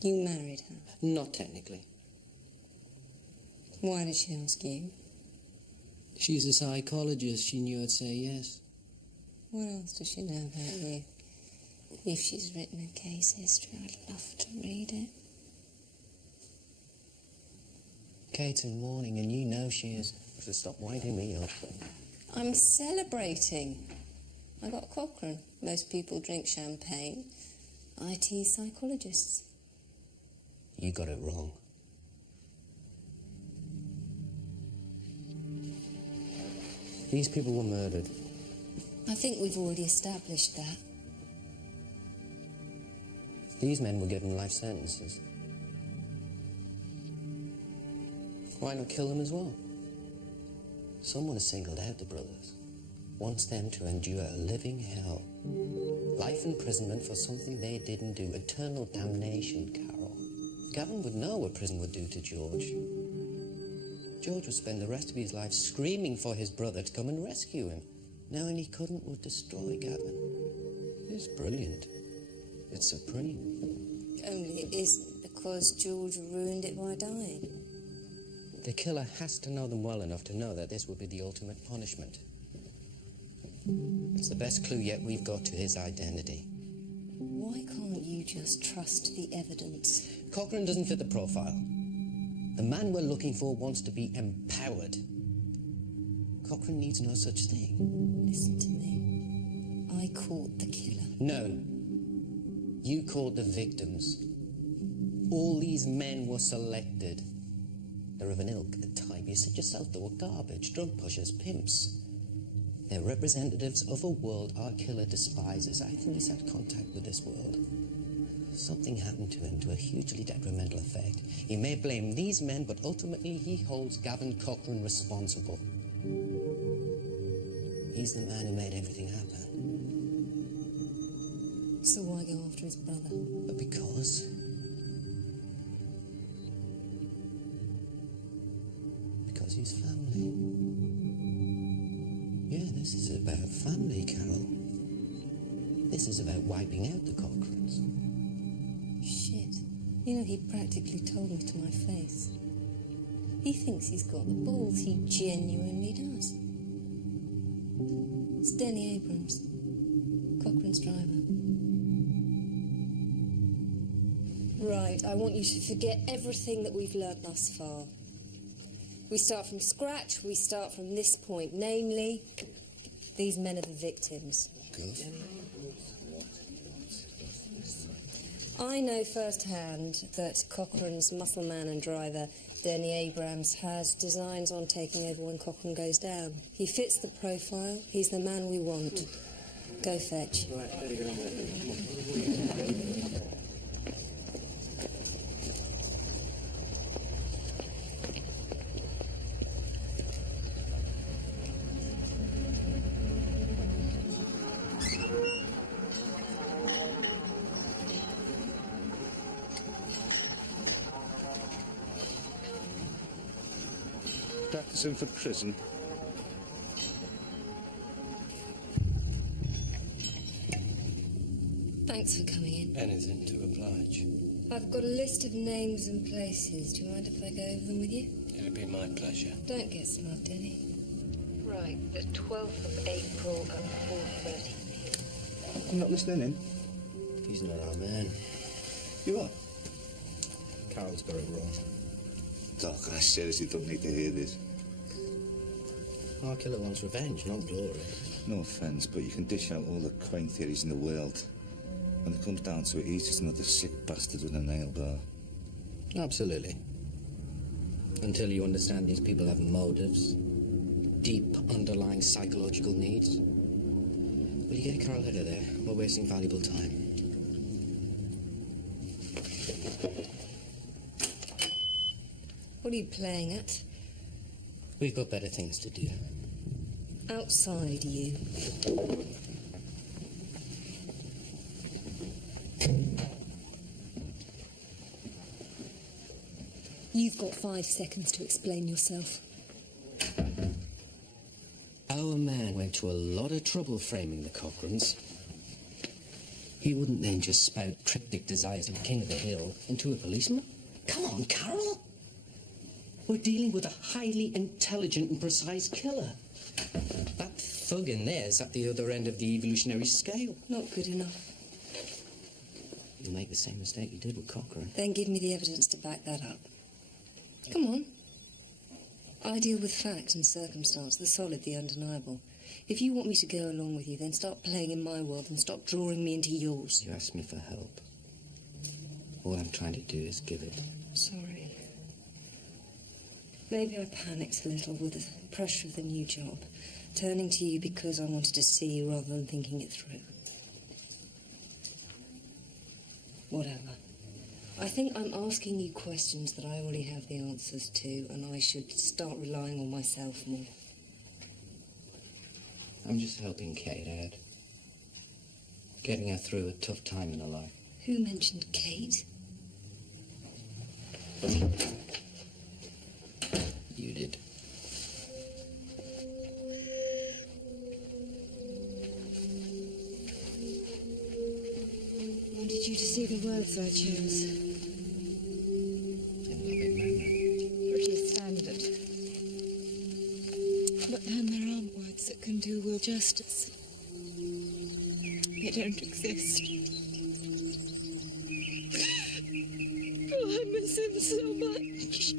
You married her? Not technically. Why did she ask you? She's a psychologist. She knew I'd say yes. What else does she know about you? If she's written a case history, I'd love to read it. Kate's in mourning, and you know she is. So stop winding me up. I'm celebrating. I got Cochrane. Most people drink champagne. I tease psychologists. You got it wrong. These people were murdered. I think we've already established that. These men were given life sentences. Why not kill them as well? Someone has singled out the brothers. Wants them to endure a living hell. Life imprisonment for something they didn't do. Eternal damnation, Carol. Gavin would know what prison would do to George. George would spend the rest of his life screaming for his brother to come and rescue him. Knowing he couldn't would destroy Gavin. It's brilliant. It's supreme. Only it isn't, because George ruined it by dying. The killer has to know them well enough to know that this would be the ultimate punishment. It's the best clue yet we've got to his identity. Why can't you just trust the evidence? Cochrane doesn't fit the profile. The man we're looking for wants to be empowered. Cochrane needs no such thing. Listen to me. I caught the killer. No. You caught the victims. All these men were selected. They're of an ilk, a type. You said yourself they were garbage, drug pushers, pimps. They're representatives of a world our killer despises. I think he's had contact with this world. Something happened to him to a hugely detrimental effect. He may blame these men, but ultimately he holds Gavin Cochrane responsible. He's the man who made everything happen. So why go after his brother? But because he's family. Yeah, this is about family, Carol. This is about wiping out the Cochranes. Shit. You know, he practically told me to my face. He thinks he's got the balls. He genuinely does. It's Denny Abrams, Cochrane's driver. Right, I want you to forget everything that we've learnt thus far. We start from scratch, we start from this point, namely, these men are the victims. Good. I know firsthand that Cochrane's muscle man and driver, Denny Abrams, has designs on taking over when Cochrane goes down. He fits the profile, he's the man we want. Go fetch. Practicing for prison. Thanks for coming in. Anything to oblige. I've got a list of names and places. Do you mind if I go over them with you? It'll be my pleasure. Don't get smug, Denny. Right, the 12th of April at 4:30 p.m. I'm not listening in. He's not our man. You are? Carol's got it wrong. Doc, I seriously don't need to hear this. Our killer wants revenge, not glory. No offence, but you can dish out all the quaint theories in the world. When it comes down to it, he's just another sick bastard with a nail bar. Absolutely. Until you understand these people have motives, deep underlying psychological needs. Will you get Carol out of there? We're wasting valuable time. What are you playing at? We've got better things to do. Outside, you. You've got 5 seconds to explain yourself. I'll Our man went to a lot of trouble framing the Cochrans. He wouldn't then just spout cryptic desires of King of the Hill into a policeman. Come on, Carol. We're dealing with a highly intelligent and precise killer. That thug in there's at the other end of the evolutionary scale. Not good enough. You'll make the same mistake you did with Cochrane. Then give me the evidence to back that up. Come on. I deal with fact and circumstance, the solid, the undeniable. If you want me to go along with you, then start playing in my world and stop drawing me into yours. You asked me for help. All I'm trying to do is give it. Sorry. Maybe I panicked a little with the pressure of the new job, turning to you because I wanted to see you rather than thinking it through. Whatever. I think I'm asking you questions that I already have the answers to, and I should start relying on myself more. I'm just helping Kate out. Getting her through a tough time in her life. Who mentioned Kate? You did. Wanted you to see the words I chose. Pretty standard. But then there aren't words that can do Will justice. They don't exist. Oh, I miss him so much.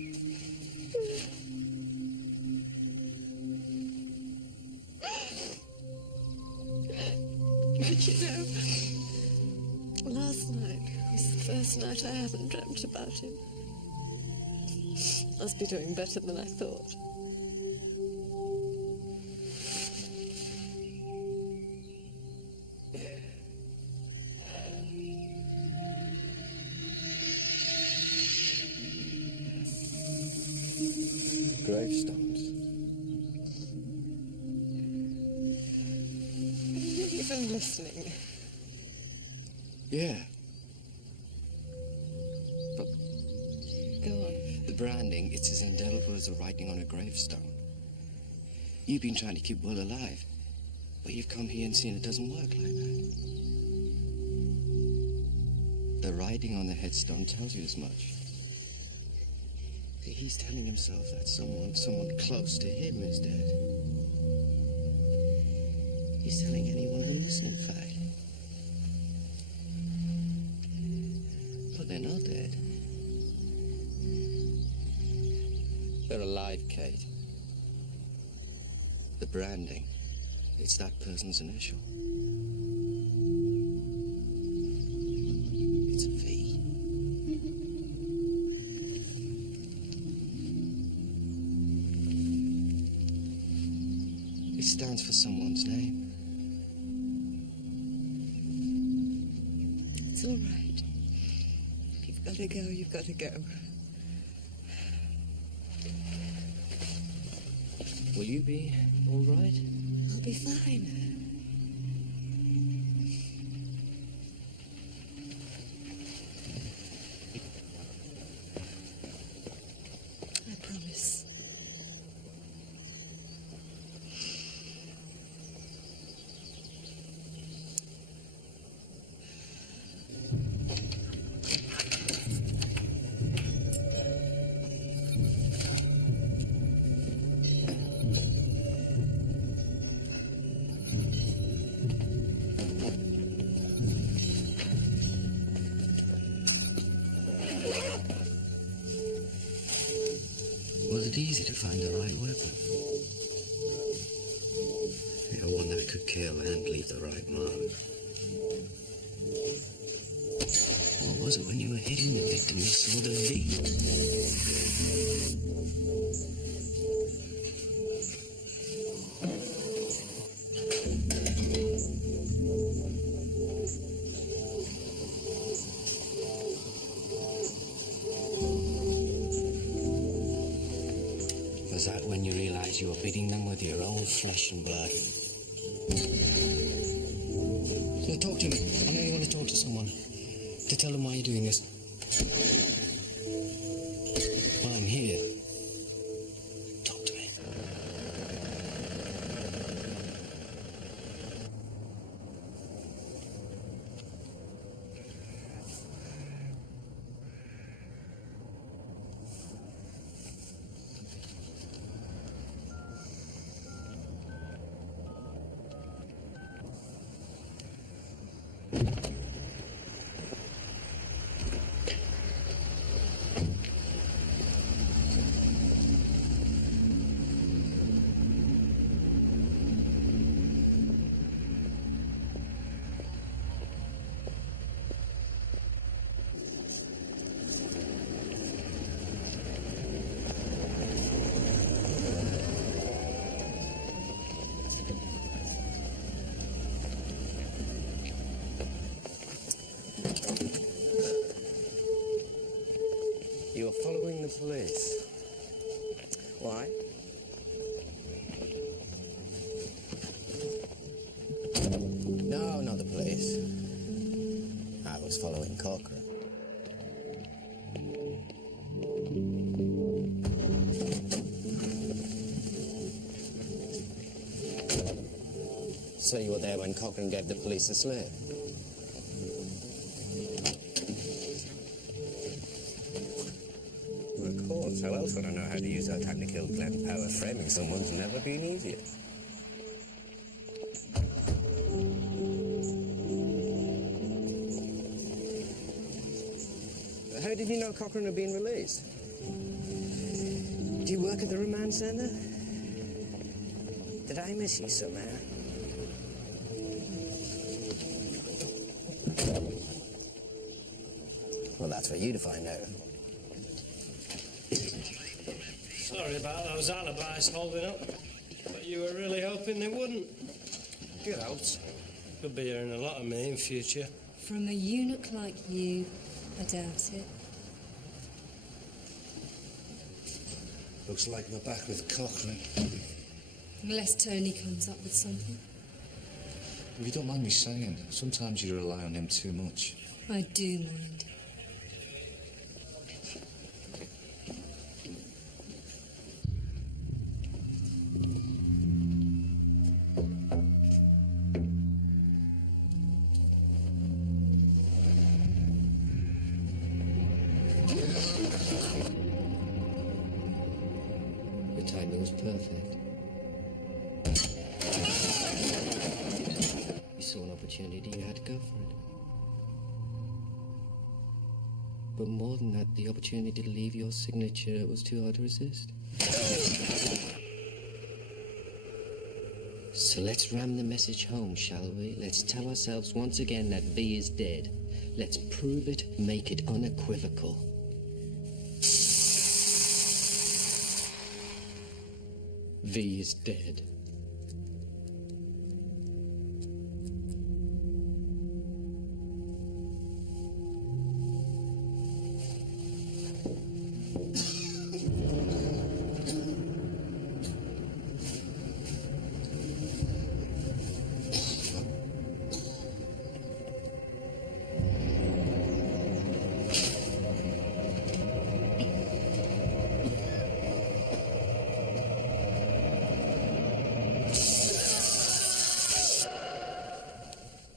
But you know, last night was the first night I haven't dreamt about him. Must be doing better than I thought. Gravestones. Are you even listening? Yeah. But Go on. the branding, it's as indelible as the writing on a gravestone. You've been trying to keep Will alive, but you've come here and seen it doesn't work like that. The writing on the headstone tells you as much. He's telling himself that someone close to him is dead. He's telling anyone who isn't, in fact. But they're not dead. They're alive, Kate. The branding, it's that person's initial. It's a V. It stands for someone's name. It's all right. If you've got to go, you've got to go. Will you be all right? I'll be fine. I promise. Was it easy to find the right weapon? Yeah, one that could kill and leave the right mark. What was it when you were hitting the victim you saw the V? Was that when you realized you were beating them with your own flesh and blood? So talk to me. I know you want to talk to someone. To tell them why you're doing this. Well, I'm here. Talk to me. police. Why? No, not the police. I was following Cochrane. So you were there when Cochrane gave the police the slip? Well, of course. How else would I know how to use that technical Glen power? Framing someone's never been easier. How did you know Cochrane had been released? Do you work at the remand centre? Did I miss you somehow? Well, that's for you to find out. Sorry about those alibis holding up, but you were really hoping they wouldn't. Get out. You'll be hearing a lot of me in future. From a eunuch like you, I doubt it. Looks like we're back with Cochrane. Unless Tony comes up with something. If you don't mind me saying, sometimes you rely on him too much. I do mind. Your timing was perfect. You saw an opportunity, you had to go for it. But more than that, the opportunity to leave your signature was too hard to resist. So let's ram the message home, shall we? Let's tell ourselves once again that V is dead. Let's prove it, make it unequivocal. V is dead.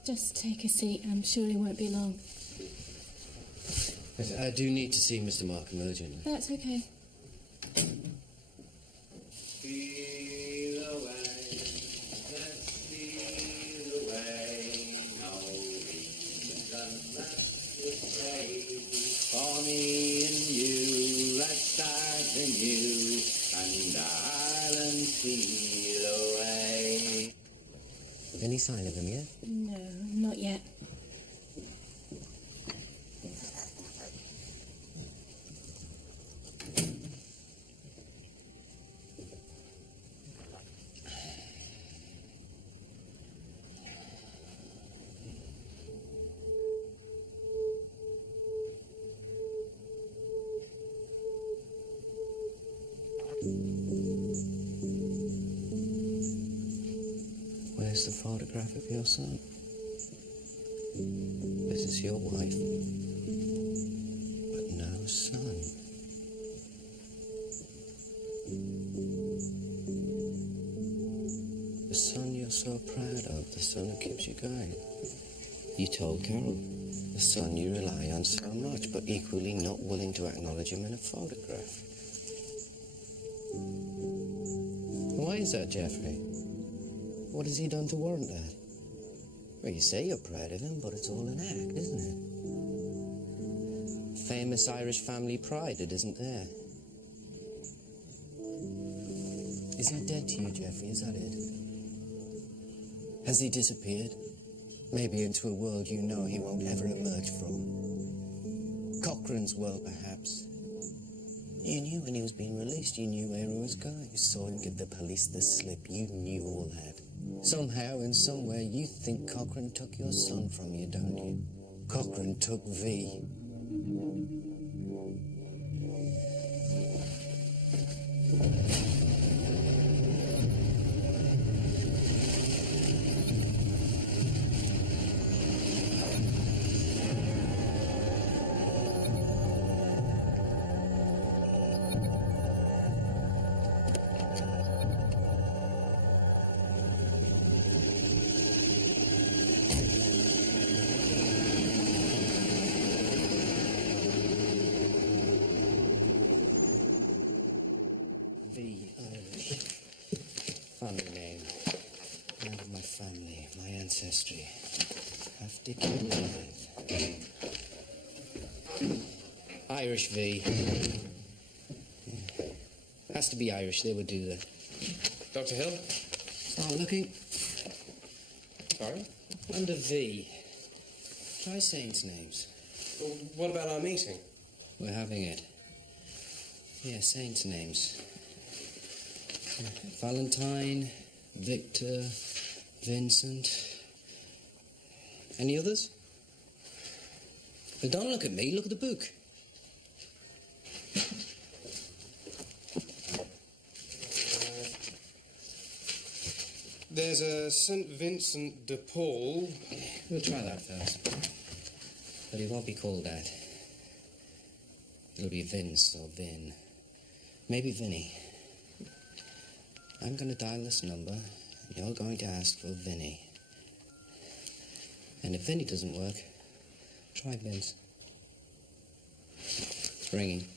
Just take a seat. I'm sure he won't be long. Yes, I do need to see Mr. Markham urgently. That's okay. Steal away, let's steal away, no reason left to say. For me and you, let's start anew, and Ireland steal away. Any sign of him yet? No, not yet. Where's the photograph of your son? This is your wife, but no son. The son you're so proud of, the son who keeps you going. You told Carol, the son you rely on so much, but equally not willing to acknowledge him in a photograph. Why is that, Geoffrey? What has he done to warrant that? Well, you say you're proud of him, but it's all an act, isn't it? Famous Irish family pride, it isn't there. Is he dead to you, Geoffrey? Is that it? Has he disappeared? Maybe into a world you know he won't ever emerge from. Cochrane's world, perhaps. You knew when he was being released, you knew where he was going. You saw him give the police the slip. You knew all that. Somehow, in somewhere, you think Cochrane took your son from you, don't you? Cochrane took V. Ridiculous. Irish V. Has to be Irish, they would do that. Dr. Hill? Start looking. Sorry? Under V. Try saints' names. Well, what about our meeting? We're having it. Yeah, saints' names. Valentine, Victor, Vincent. Any others? Well, don't look at me, look at the book. There's a St. Vincent de Paul. We'll try that first. But he won't be called that. It'll be Vince or Vin. Maybe Vinny. I'm going to dial this number, and you're going to ask for Vinny. And if Vinny doesn't work, try Vince. It's ringing.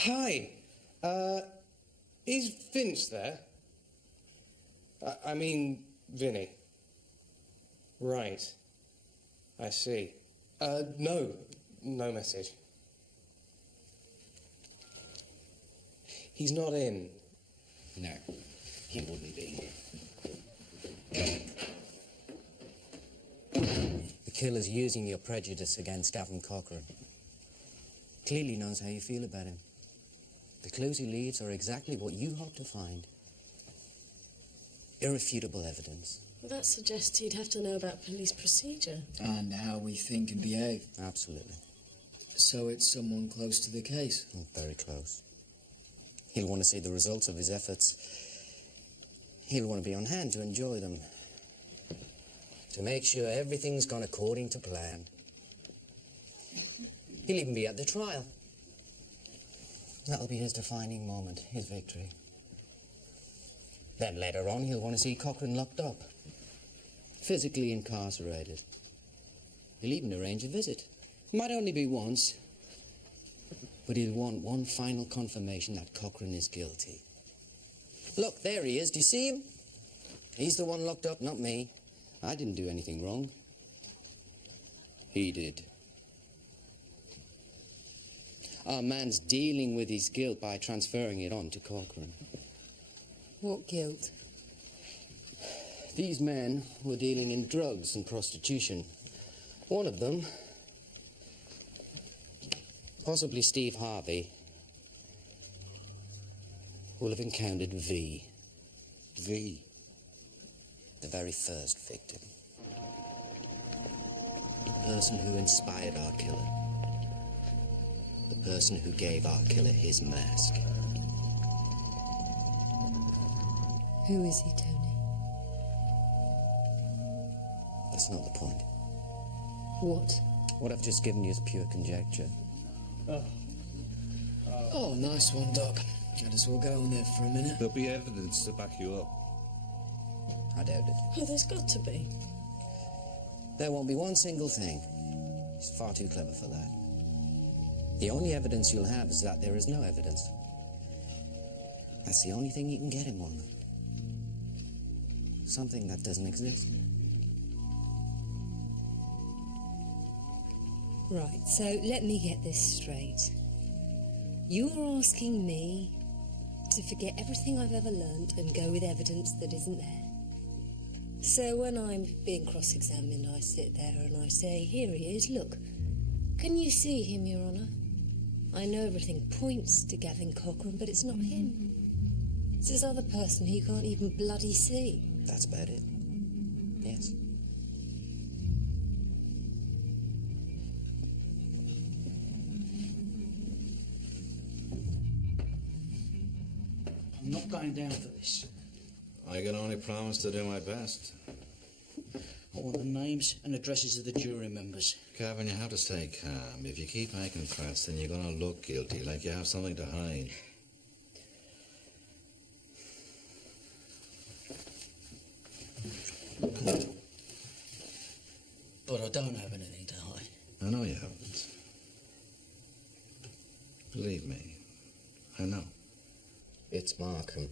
Hi. Is Vince there? I mean, Vinny. Right. I see. No. No message. He's not in. No, he wouldn't be. The killer's using your prejudice against Gavin Cochrane. Clearly knows how you feel about him. The clues he leaves are exactly what you hope to find. Irrefutable evidence. Well, that suggests he'd have to know about police procedure. And how we think and behave. Absolutely. So it's someone close to the case? Oh, very close. He'll want to see the results of his efforts. He'll want to be on hand to enjoy them. To make sure everything's gone according to plan. He'll even be at the trial. That'll be his defining moment, his victory. Then later on, he'll want to see Cochrane locked up. Physically incarcerated. He'll even arrange a visit. It might only be once. But he'll want one final confirmation that Cochrane is guilty. Look, there he is. Do you see him? He's the one locked up, not me. I didn't do anything wrong. He did. Our man's dealing with his guilt by transferring it on to Cochrane. What guilt? These men were dealing in drugs and prostitution. One of them, possibly Steve Harvey, will have encountered V. V? The very first victim. The person who inspired our killer. The person who gave our killer his mask. Who is he, Tony? That's not the point. What? What I've just given you is pure conjecture. Oh, nice one, Doc. Let us all go in there for a minute. There'll be evidence to back you up. I doubt it. Oh, there's got to be. There won't be one single thing. He's far too clever for that. The only evidence you'll have is that there is no evidence. That's the only thing you can get him on. Something that doesn't exist. Right, so let me get this straight. You're asking me to forget everything I've ever learned and go with evidence that isn't there. So when I'm being cross-examined, I sit there and I say, here he is, look. Can you see him, Your Honour? I know everything points to Gavin Cochrane, but it's not him. It's this other person who you can't even bloody see. That's about it. Yes. I'm not going down for this. I can only promise to do my best. I want the names and addresses of the jury members. Gavin, you have to stay calm. If you keep making threats, then you're going to look guilty, like you have something to hide. But I don't have anything to hide. I know you haven't. Believe me, I know. It's Markham.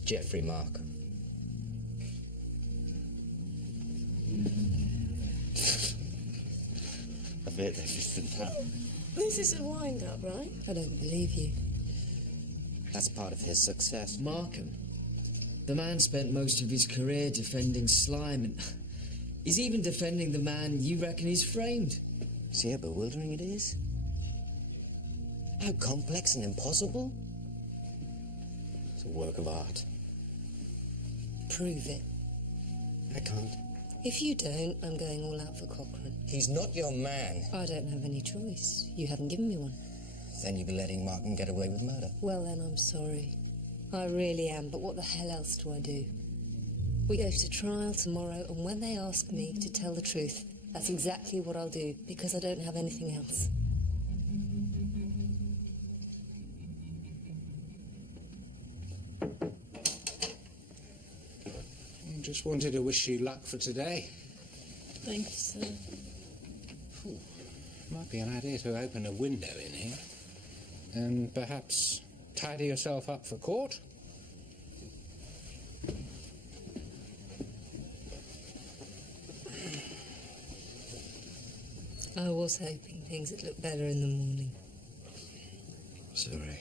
It's Jeffrey Markham. I bet everything now. This is a wind-up, right? I don't believe you. That's part of his success. Markham. The man spent most of his career defending slime, and he's even defending the man you reckon he's framed. See how bewildering it is? How complex and impossible? It's a work of art. Prove it. I can't. If you don't, I'm going all out for Cochrane. He's not your man. I don't have any choice. You haven't given me one. Then you'll be letting Markham get away with murder. Well, then, I'm sorry. I really am, but what the hell else do I do? We go to trial tomorrow, and when they ask me to tell the truth, that's exactly what I'll do, because I don't have anything else. Just wanted to wish you luck for today. Thank you, sir. Might be an idea to open a window in here and perhaps tidy yourself up for court. I was hoping things would look better in the morning. Sorry.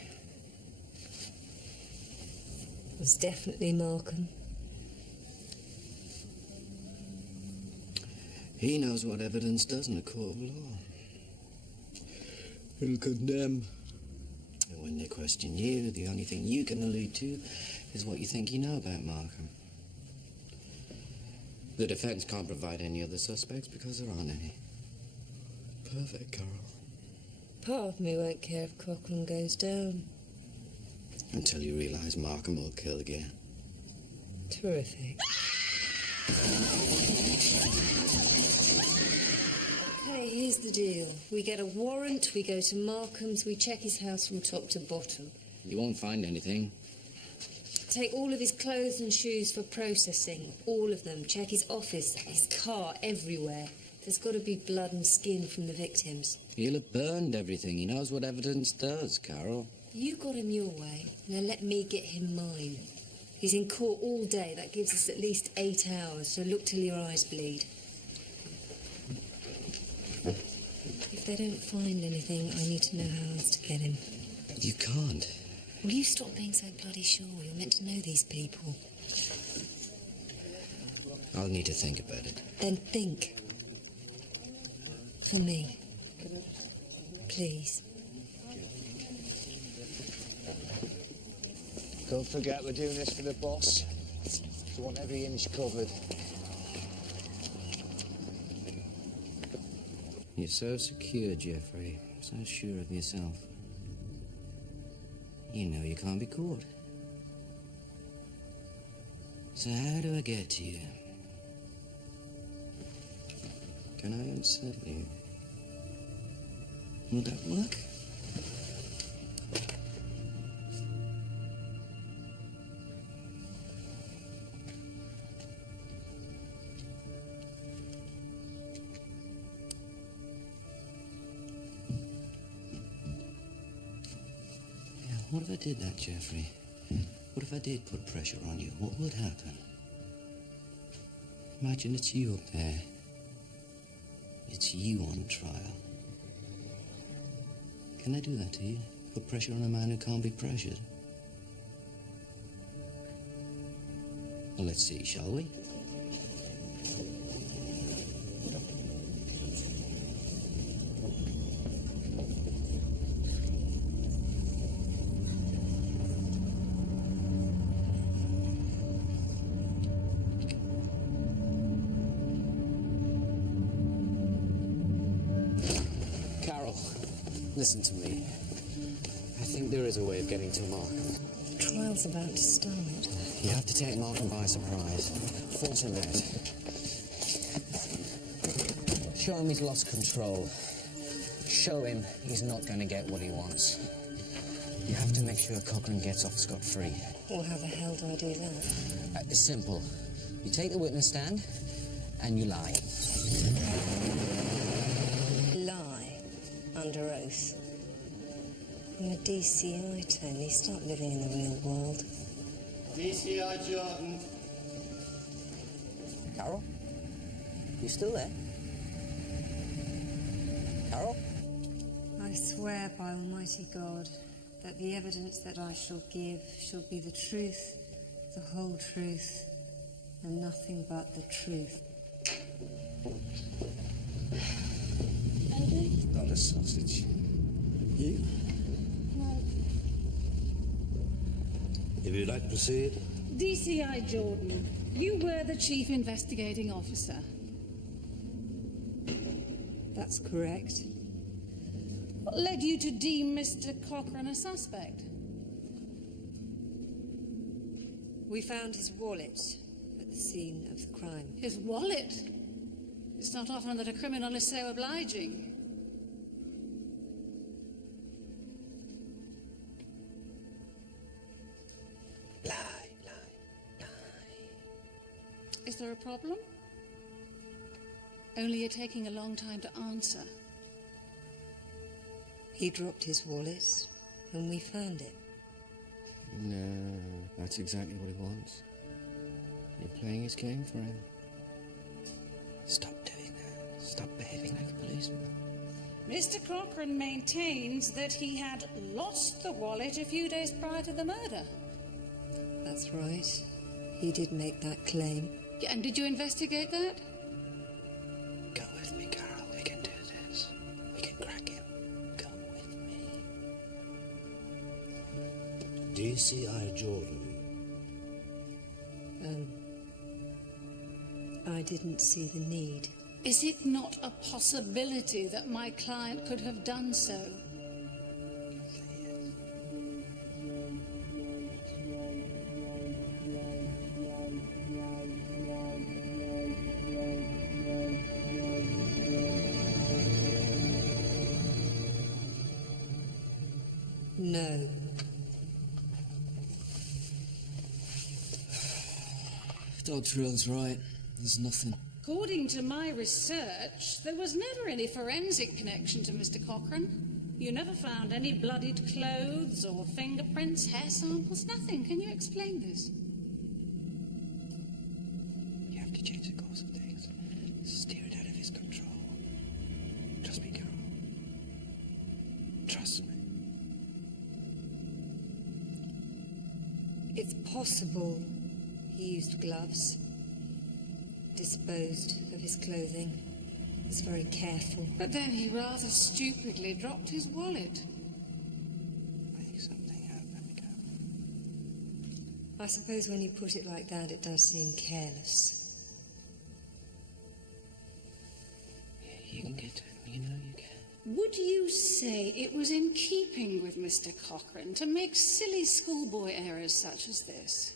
It was definitely Markham. He knows what evidence does in a court of law. He'll condemn. And when they question you, the only thing you can allude to is what you think you know about Markham. The defense can't provide any other suspects because there aren't any. Perfect, Carol. Part of me won't care if Cochrane goes down. Until you realise Markham will kill again. Terrific. Okay, here's the deal. We get a warrant, we go to Markham's, we check his house from top to bottom. You won't find anything. Take all of his clothes and shoes for processing. All of them. Check his office, his car, everywhere. There's got to be blood and skin from the victims. He'll have burned everything. He knows what evidence does, Carol. You got him your way. Now let me get him mine. He's in court all day. That gives us at least 8 hours, so look till your eyes bleed. If they don't find anything, I need to know how else to get him. You can't. Will you stop being so bloody sure? You're meant to know these people. I'll need to think about it. Then think. For me. Please. Don't forget we're doing this for the boss. We want every inch covered. You're so secure, Jeffrey. So sure of yourself. You know you can't be caught. So how do I get to you? Can I unsettle you? Will that work? What if I did that, Jeffrey? What if I did put pressure on you? What would happen? Imagine it's you up there. It's you on trial. Can I do that to you? Put pressure on a man who can't be pressured? Well, let's see, shall we? Listen to me. I think there is a way of getting to Markham. The trial's about to start. You have to take Markham by surprise. Force him out. Show him he's lost control. Show him he's not going to get what he wants. You have to make sure Cochrane gets off scot-free. Well, how the hell do I do that? It's simple. You take the witness stand and you lie. Under oath. I'm a DCI, Tony. Start living in the real world. DCI Jordan. Carol? You still there? Carol? I swear by Almighty God that the evidence that I shall give shall be the truth, the whole truth, and nothing but the truth. Not a sausage. You? No. If you'd like to proceed. DCI Jordan, you were the chief investigating officer. That's correct. What led you to deem Mr. Cochrane a suspect? We found his wallet at the scene of the crime. His wallet? It's not often that a criminal is so obliging. Lie. Is there a problem? Only you're taking a long time to answer. He dropped his wallet, and we found it. No, that's exactly what he wants. You're playing his game for him. Stop doing that. Stop behaving like a policeman. Mr. Cochrane maintains that he had lost the wallet a few days prior to the murder. That's right. He did make that claim. Yeah, and did you investigate that? Go with me, Carol. We can do this. We can crack him. Come with me. DCI Jordan. I didn't see the need. Is it not a possibility that my client could have done so? No. Dog Trill's right. There's nothing. According to my research, there was never any forensic connection to Mr. Cochrane. You never found any bloodied clothes or fingerprints, hair samples, nothing. Can you explain this? You have to change the course of things. Steer it out of his control. Trust me, Carol. Trust me. It's possible he used gloves, disposed of his clothing, was very careful. But then he rather stupidly dropped his wallet. Make something happen, Carol. I suppose when you put it like that, it does seem careless. Yeah, you can get to him. You know you can. Would you say it was in keeping with Mr. Cochrane to make silly schoolboy errors such as this?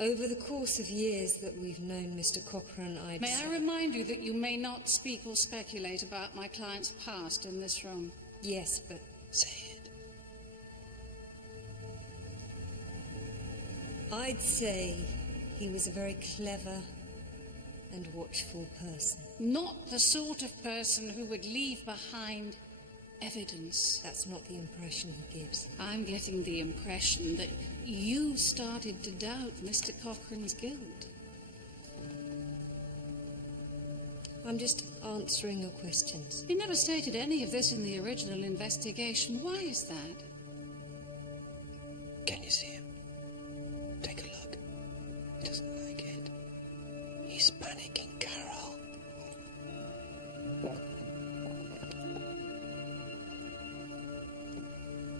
Over the course of years that we've known Mr. Cochrane, May I remind you that you may not speak or speculate about my client's past in this room? Yes, but... Say it. I'd say he was a very clever and watchful person. Not the sort of person who would leave behind evidence. That's not the impression he gives. I'm getting the impression that you started to doubt Mr. Cochrane's guilt. I'm just answering your questions. You never stated any of this in the original investigation. Why is that? Can you see him? Take a look. He doesn't like it. He's panicking, Carol.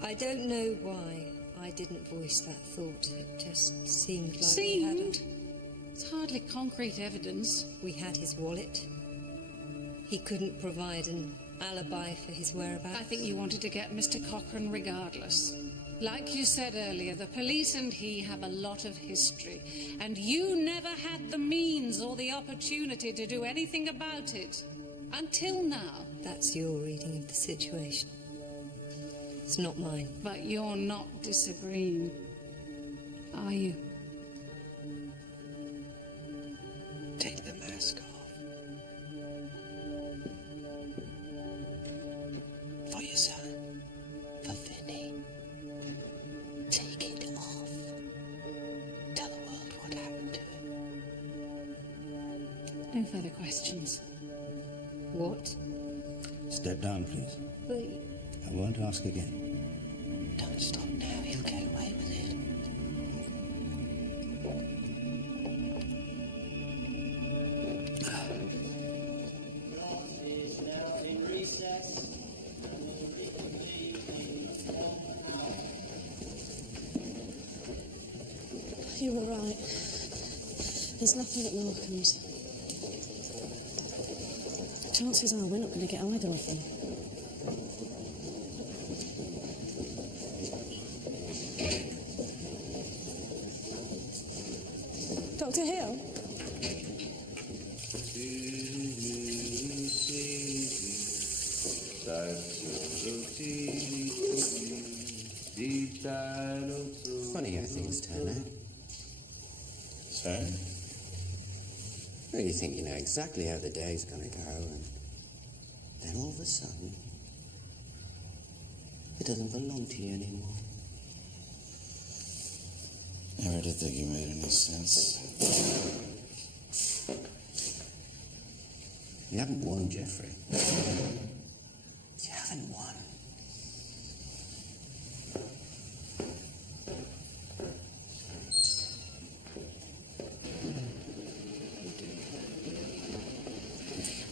I don't know why I didn't voice that thought. It just seemed like we had Seemed? It's hardly concrete evidence. We had his wallet. He couldn't provide an alibi for his whereabouts. I think you wanted to get Mr. Cochrane regardless. Like you said earlier, the police and he have a lot of history, and you never had the means or the opportunity to do anything about it. Until now. That's your reading of the situation. It's not mine. But you're not disagreeing, are you? Take the mask off. For your son. For Vinny. Take it off. No further questions. What? Step down, please. But I won't ask again. Don't stop now, you'll get away with it. You were right. There's nothing at Markham's. Chances are we're not going to get either of them. Dr. Hill? Funny how things turn out. Sorry? Well, you think you know exactly how the day's gonna go, and then all of a sudden, it doesn't belong to you anymore. Never did think you made any sense. You haven't won, Jeffrey. You haven't won.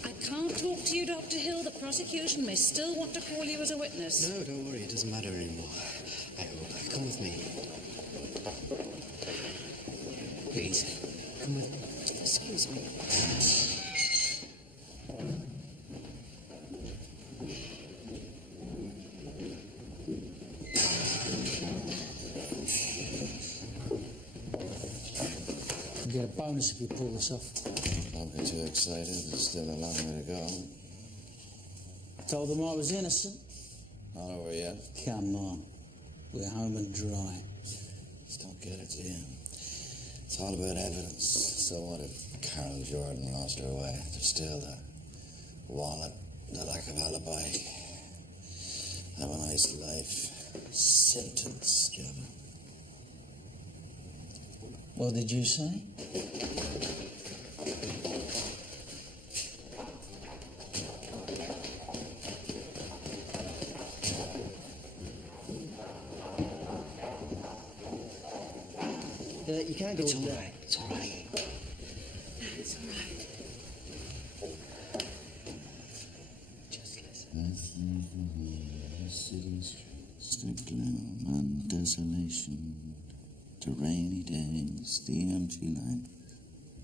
I can't talk to you, Dr. Hill. The prosecution may still want to call you as a witness. No, don't worry, it doesn't matter anymore. I hope. Come with me. Please, come with me. Excuse me. You'll get a bonus if you pull this off. Don't get too excited. There's still a long way to go. Told them I was innocent. Not over yet. Come on. We're home and dry. Just don't get it, Jim. It's all about evidence. So what if Carol Jordan lost her way? There's still the wallet, the lack of alibi. Have a nice life. Sentence, Gavin. What did you say? You can't go It's in all there. right. It's all right. It's all right. Just listen. City streets, the gloom and desolation, the rainy days, the empty life.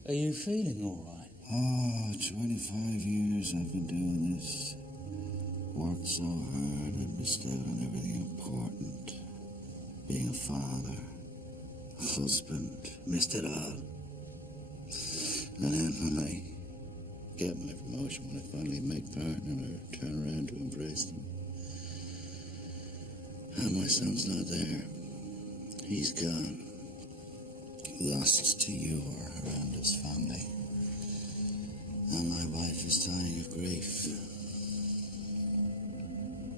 Are you feeling all right? Oh, 25 years I've been doing this. Worked so hard, I missed out on everything important. Being a father, a husband, missed it all. And then when I get my promotion, when I finally make partner or turn around to embrace them, and my son's not there. He's gone. Lost to your horrendous family. And my wife is dying of grief.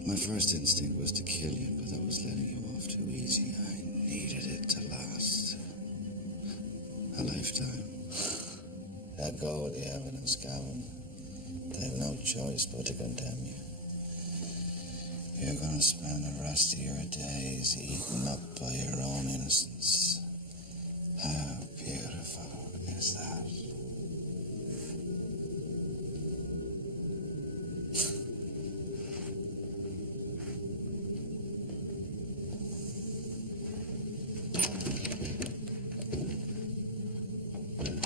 My first instinct was to kill you, but that was letting you off too easy. I needed it to last. A lifetime. Let go of the evidence, Gavin. They have no choice but to condemn you. You're gonna spend the rest of your days eaten up by your own innocence. How beautiful is that?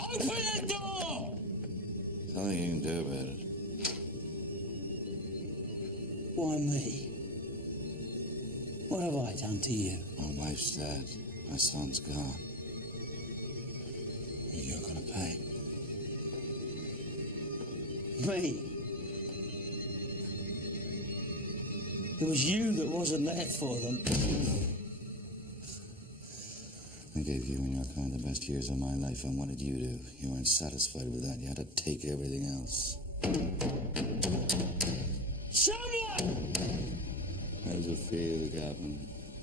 Open the door! Nothing you can do about it. Why me? What have I done to you? My wife's dead. My son's gone. You're gonna pay. Me? It was you that wasn't there for them. I gave you and your kind the best years of my life, and what did you do? You weren't satisfied with that. You had to take everything else. Someone! How does it feel, Gavin?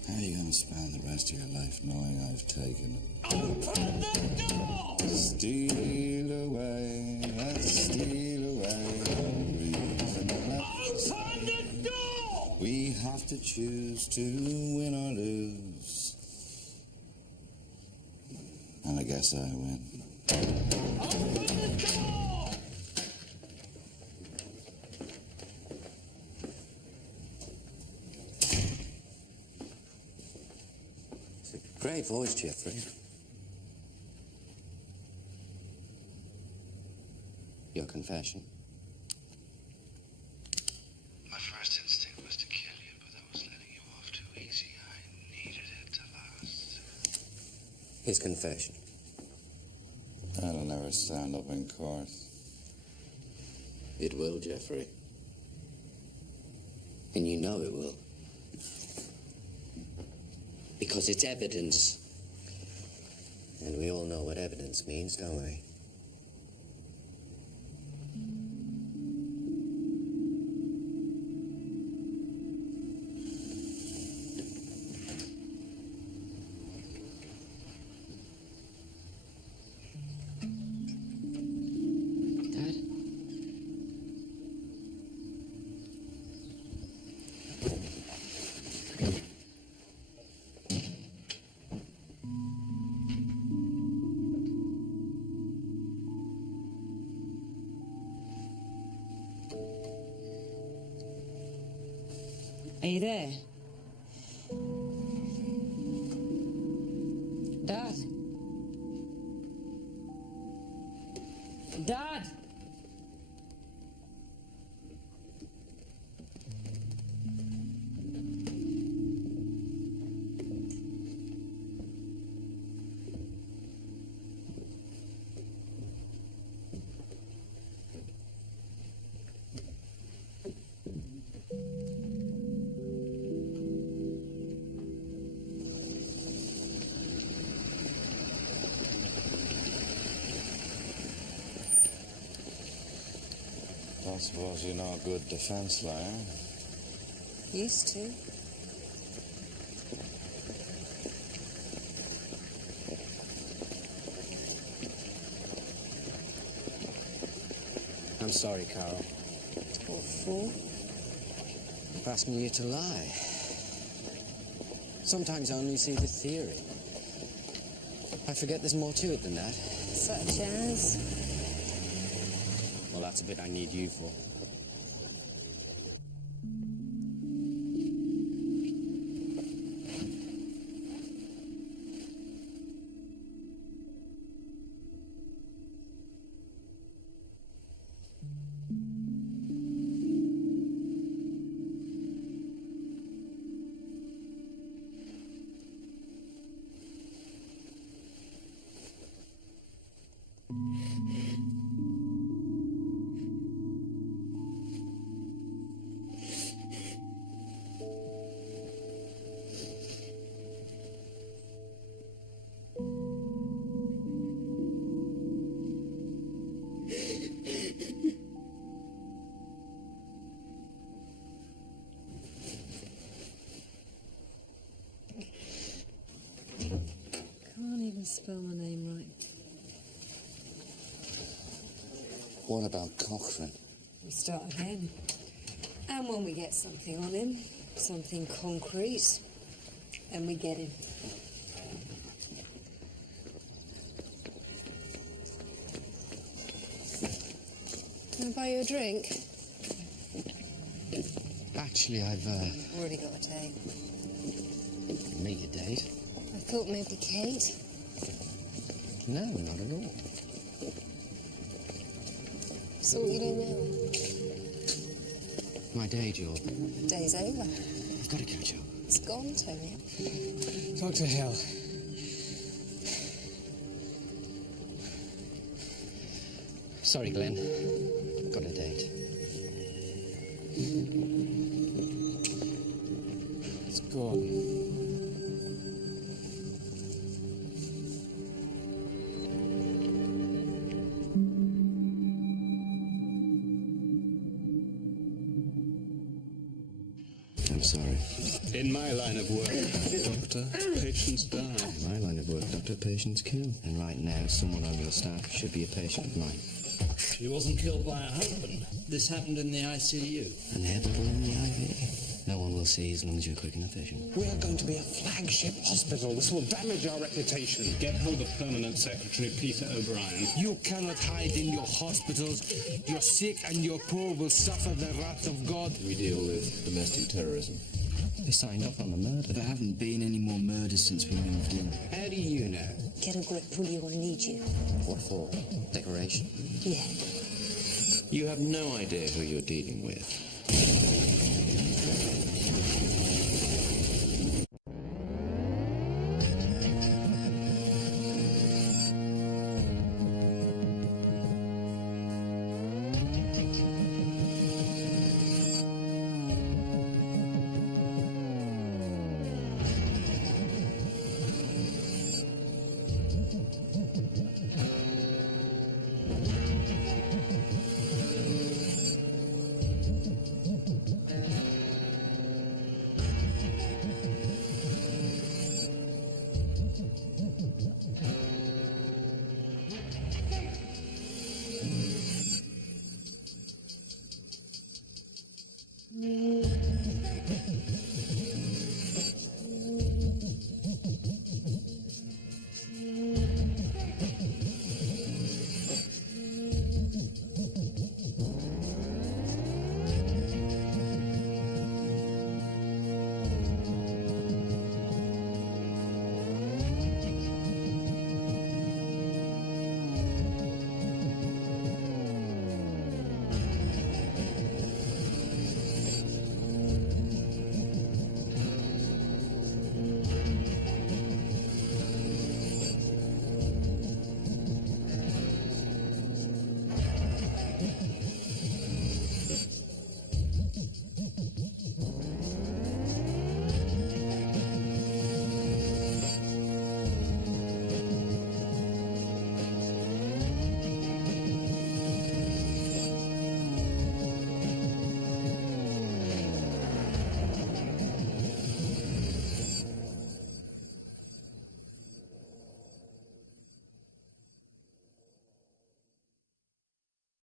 How are you going to spend the rest of your life knowing I've taken it? Open the door! Steal away, let's steal away. Open the door! We have to choose to win or lose. And I guess I win. Open the door! It's a great voice, Jeffrey. Your confession? My first instinct was to kill you, but that was letting you off too easy. I needed it to last. His confession. That'll never stand up in court. It will, Jeffrey. And you know it will. Because it's evidence. And we all know what evidence means, don't we? Are you there? Dad? Dad? I suppose you know a good defense lawyer. Used to. I'm sorry, Carol. What for? For asking you to lie. Sometimes I only see the theory. I forget there's more to it than that. Such as? Well, that's a bit I need you for. Can't even spell my name right. What about Cochrane? We start again. And when we get something on him, something concrete, and we get him. Can I buy you a drink? Actually, I've, Already got a date. me a date. I thought maybe Kate. No, not at all. So what are you doing now? My day job. Day's over. I've got to catch up. It's gone, Tony. Talk to hell. Sorry, Glenn. Got a date. It's gone. I'm sorry. In my line of work, Doctor, patients die. In my line of work, Doctor, patients kill. And right now, someone on your staff should be a patient of mine. She wasn't killed by her husband. This happened in the ICU. And they're the one in the IV. No one will see as long as you're quick enough vision. We are going to be a flagship hospital. This will damage our reputation. Get hold of Permanent Secretary Peter O'Brien. You cannot hide in your hospitals. Your sick and your poor will suffer the wrath of God. We deal with domestic terrorism. They signed off on the murder. There haven't been any more murders since we moved in. How do you know? Get a grip, Julio, I need you. What for? Decoration? Yeah. You have no idea who you're dealing with.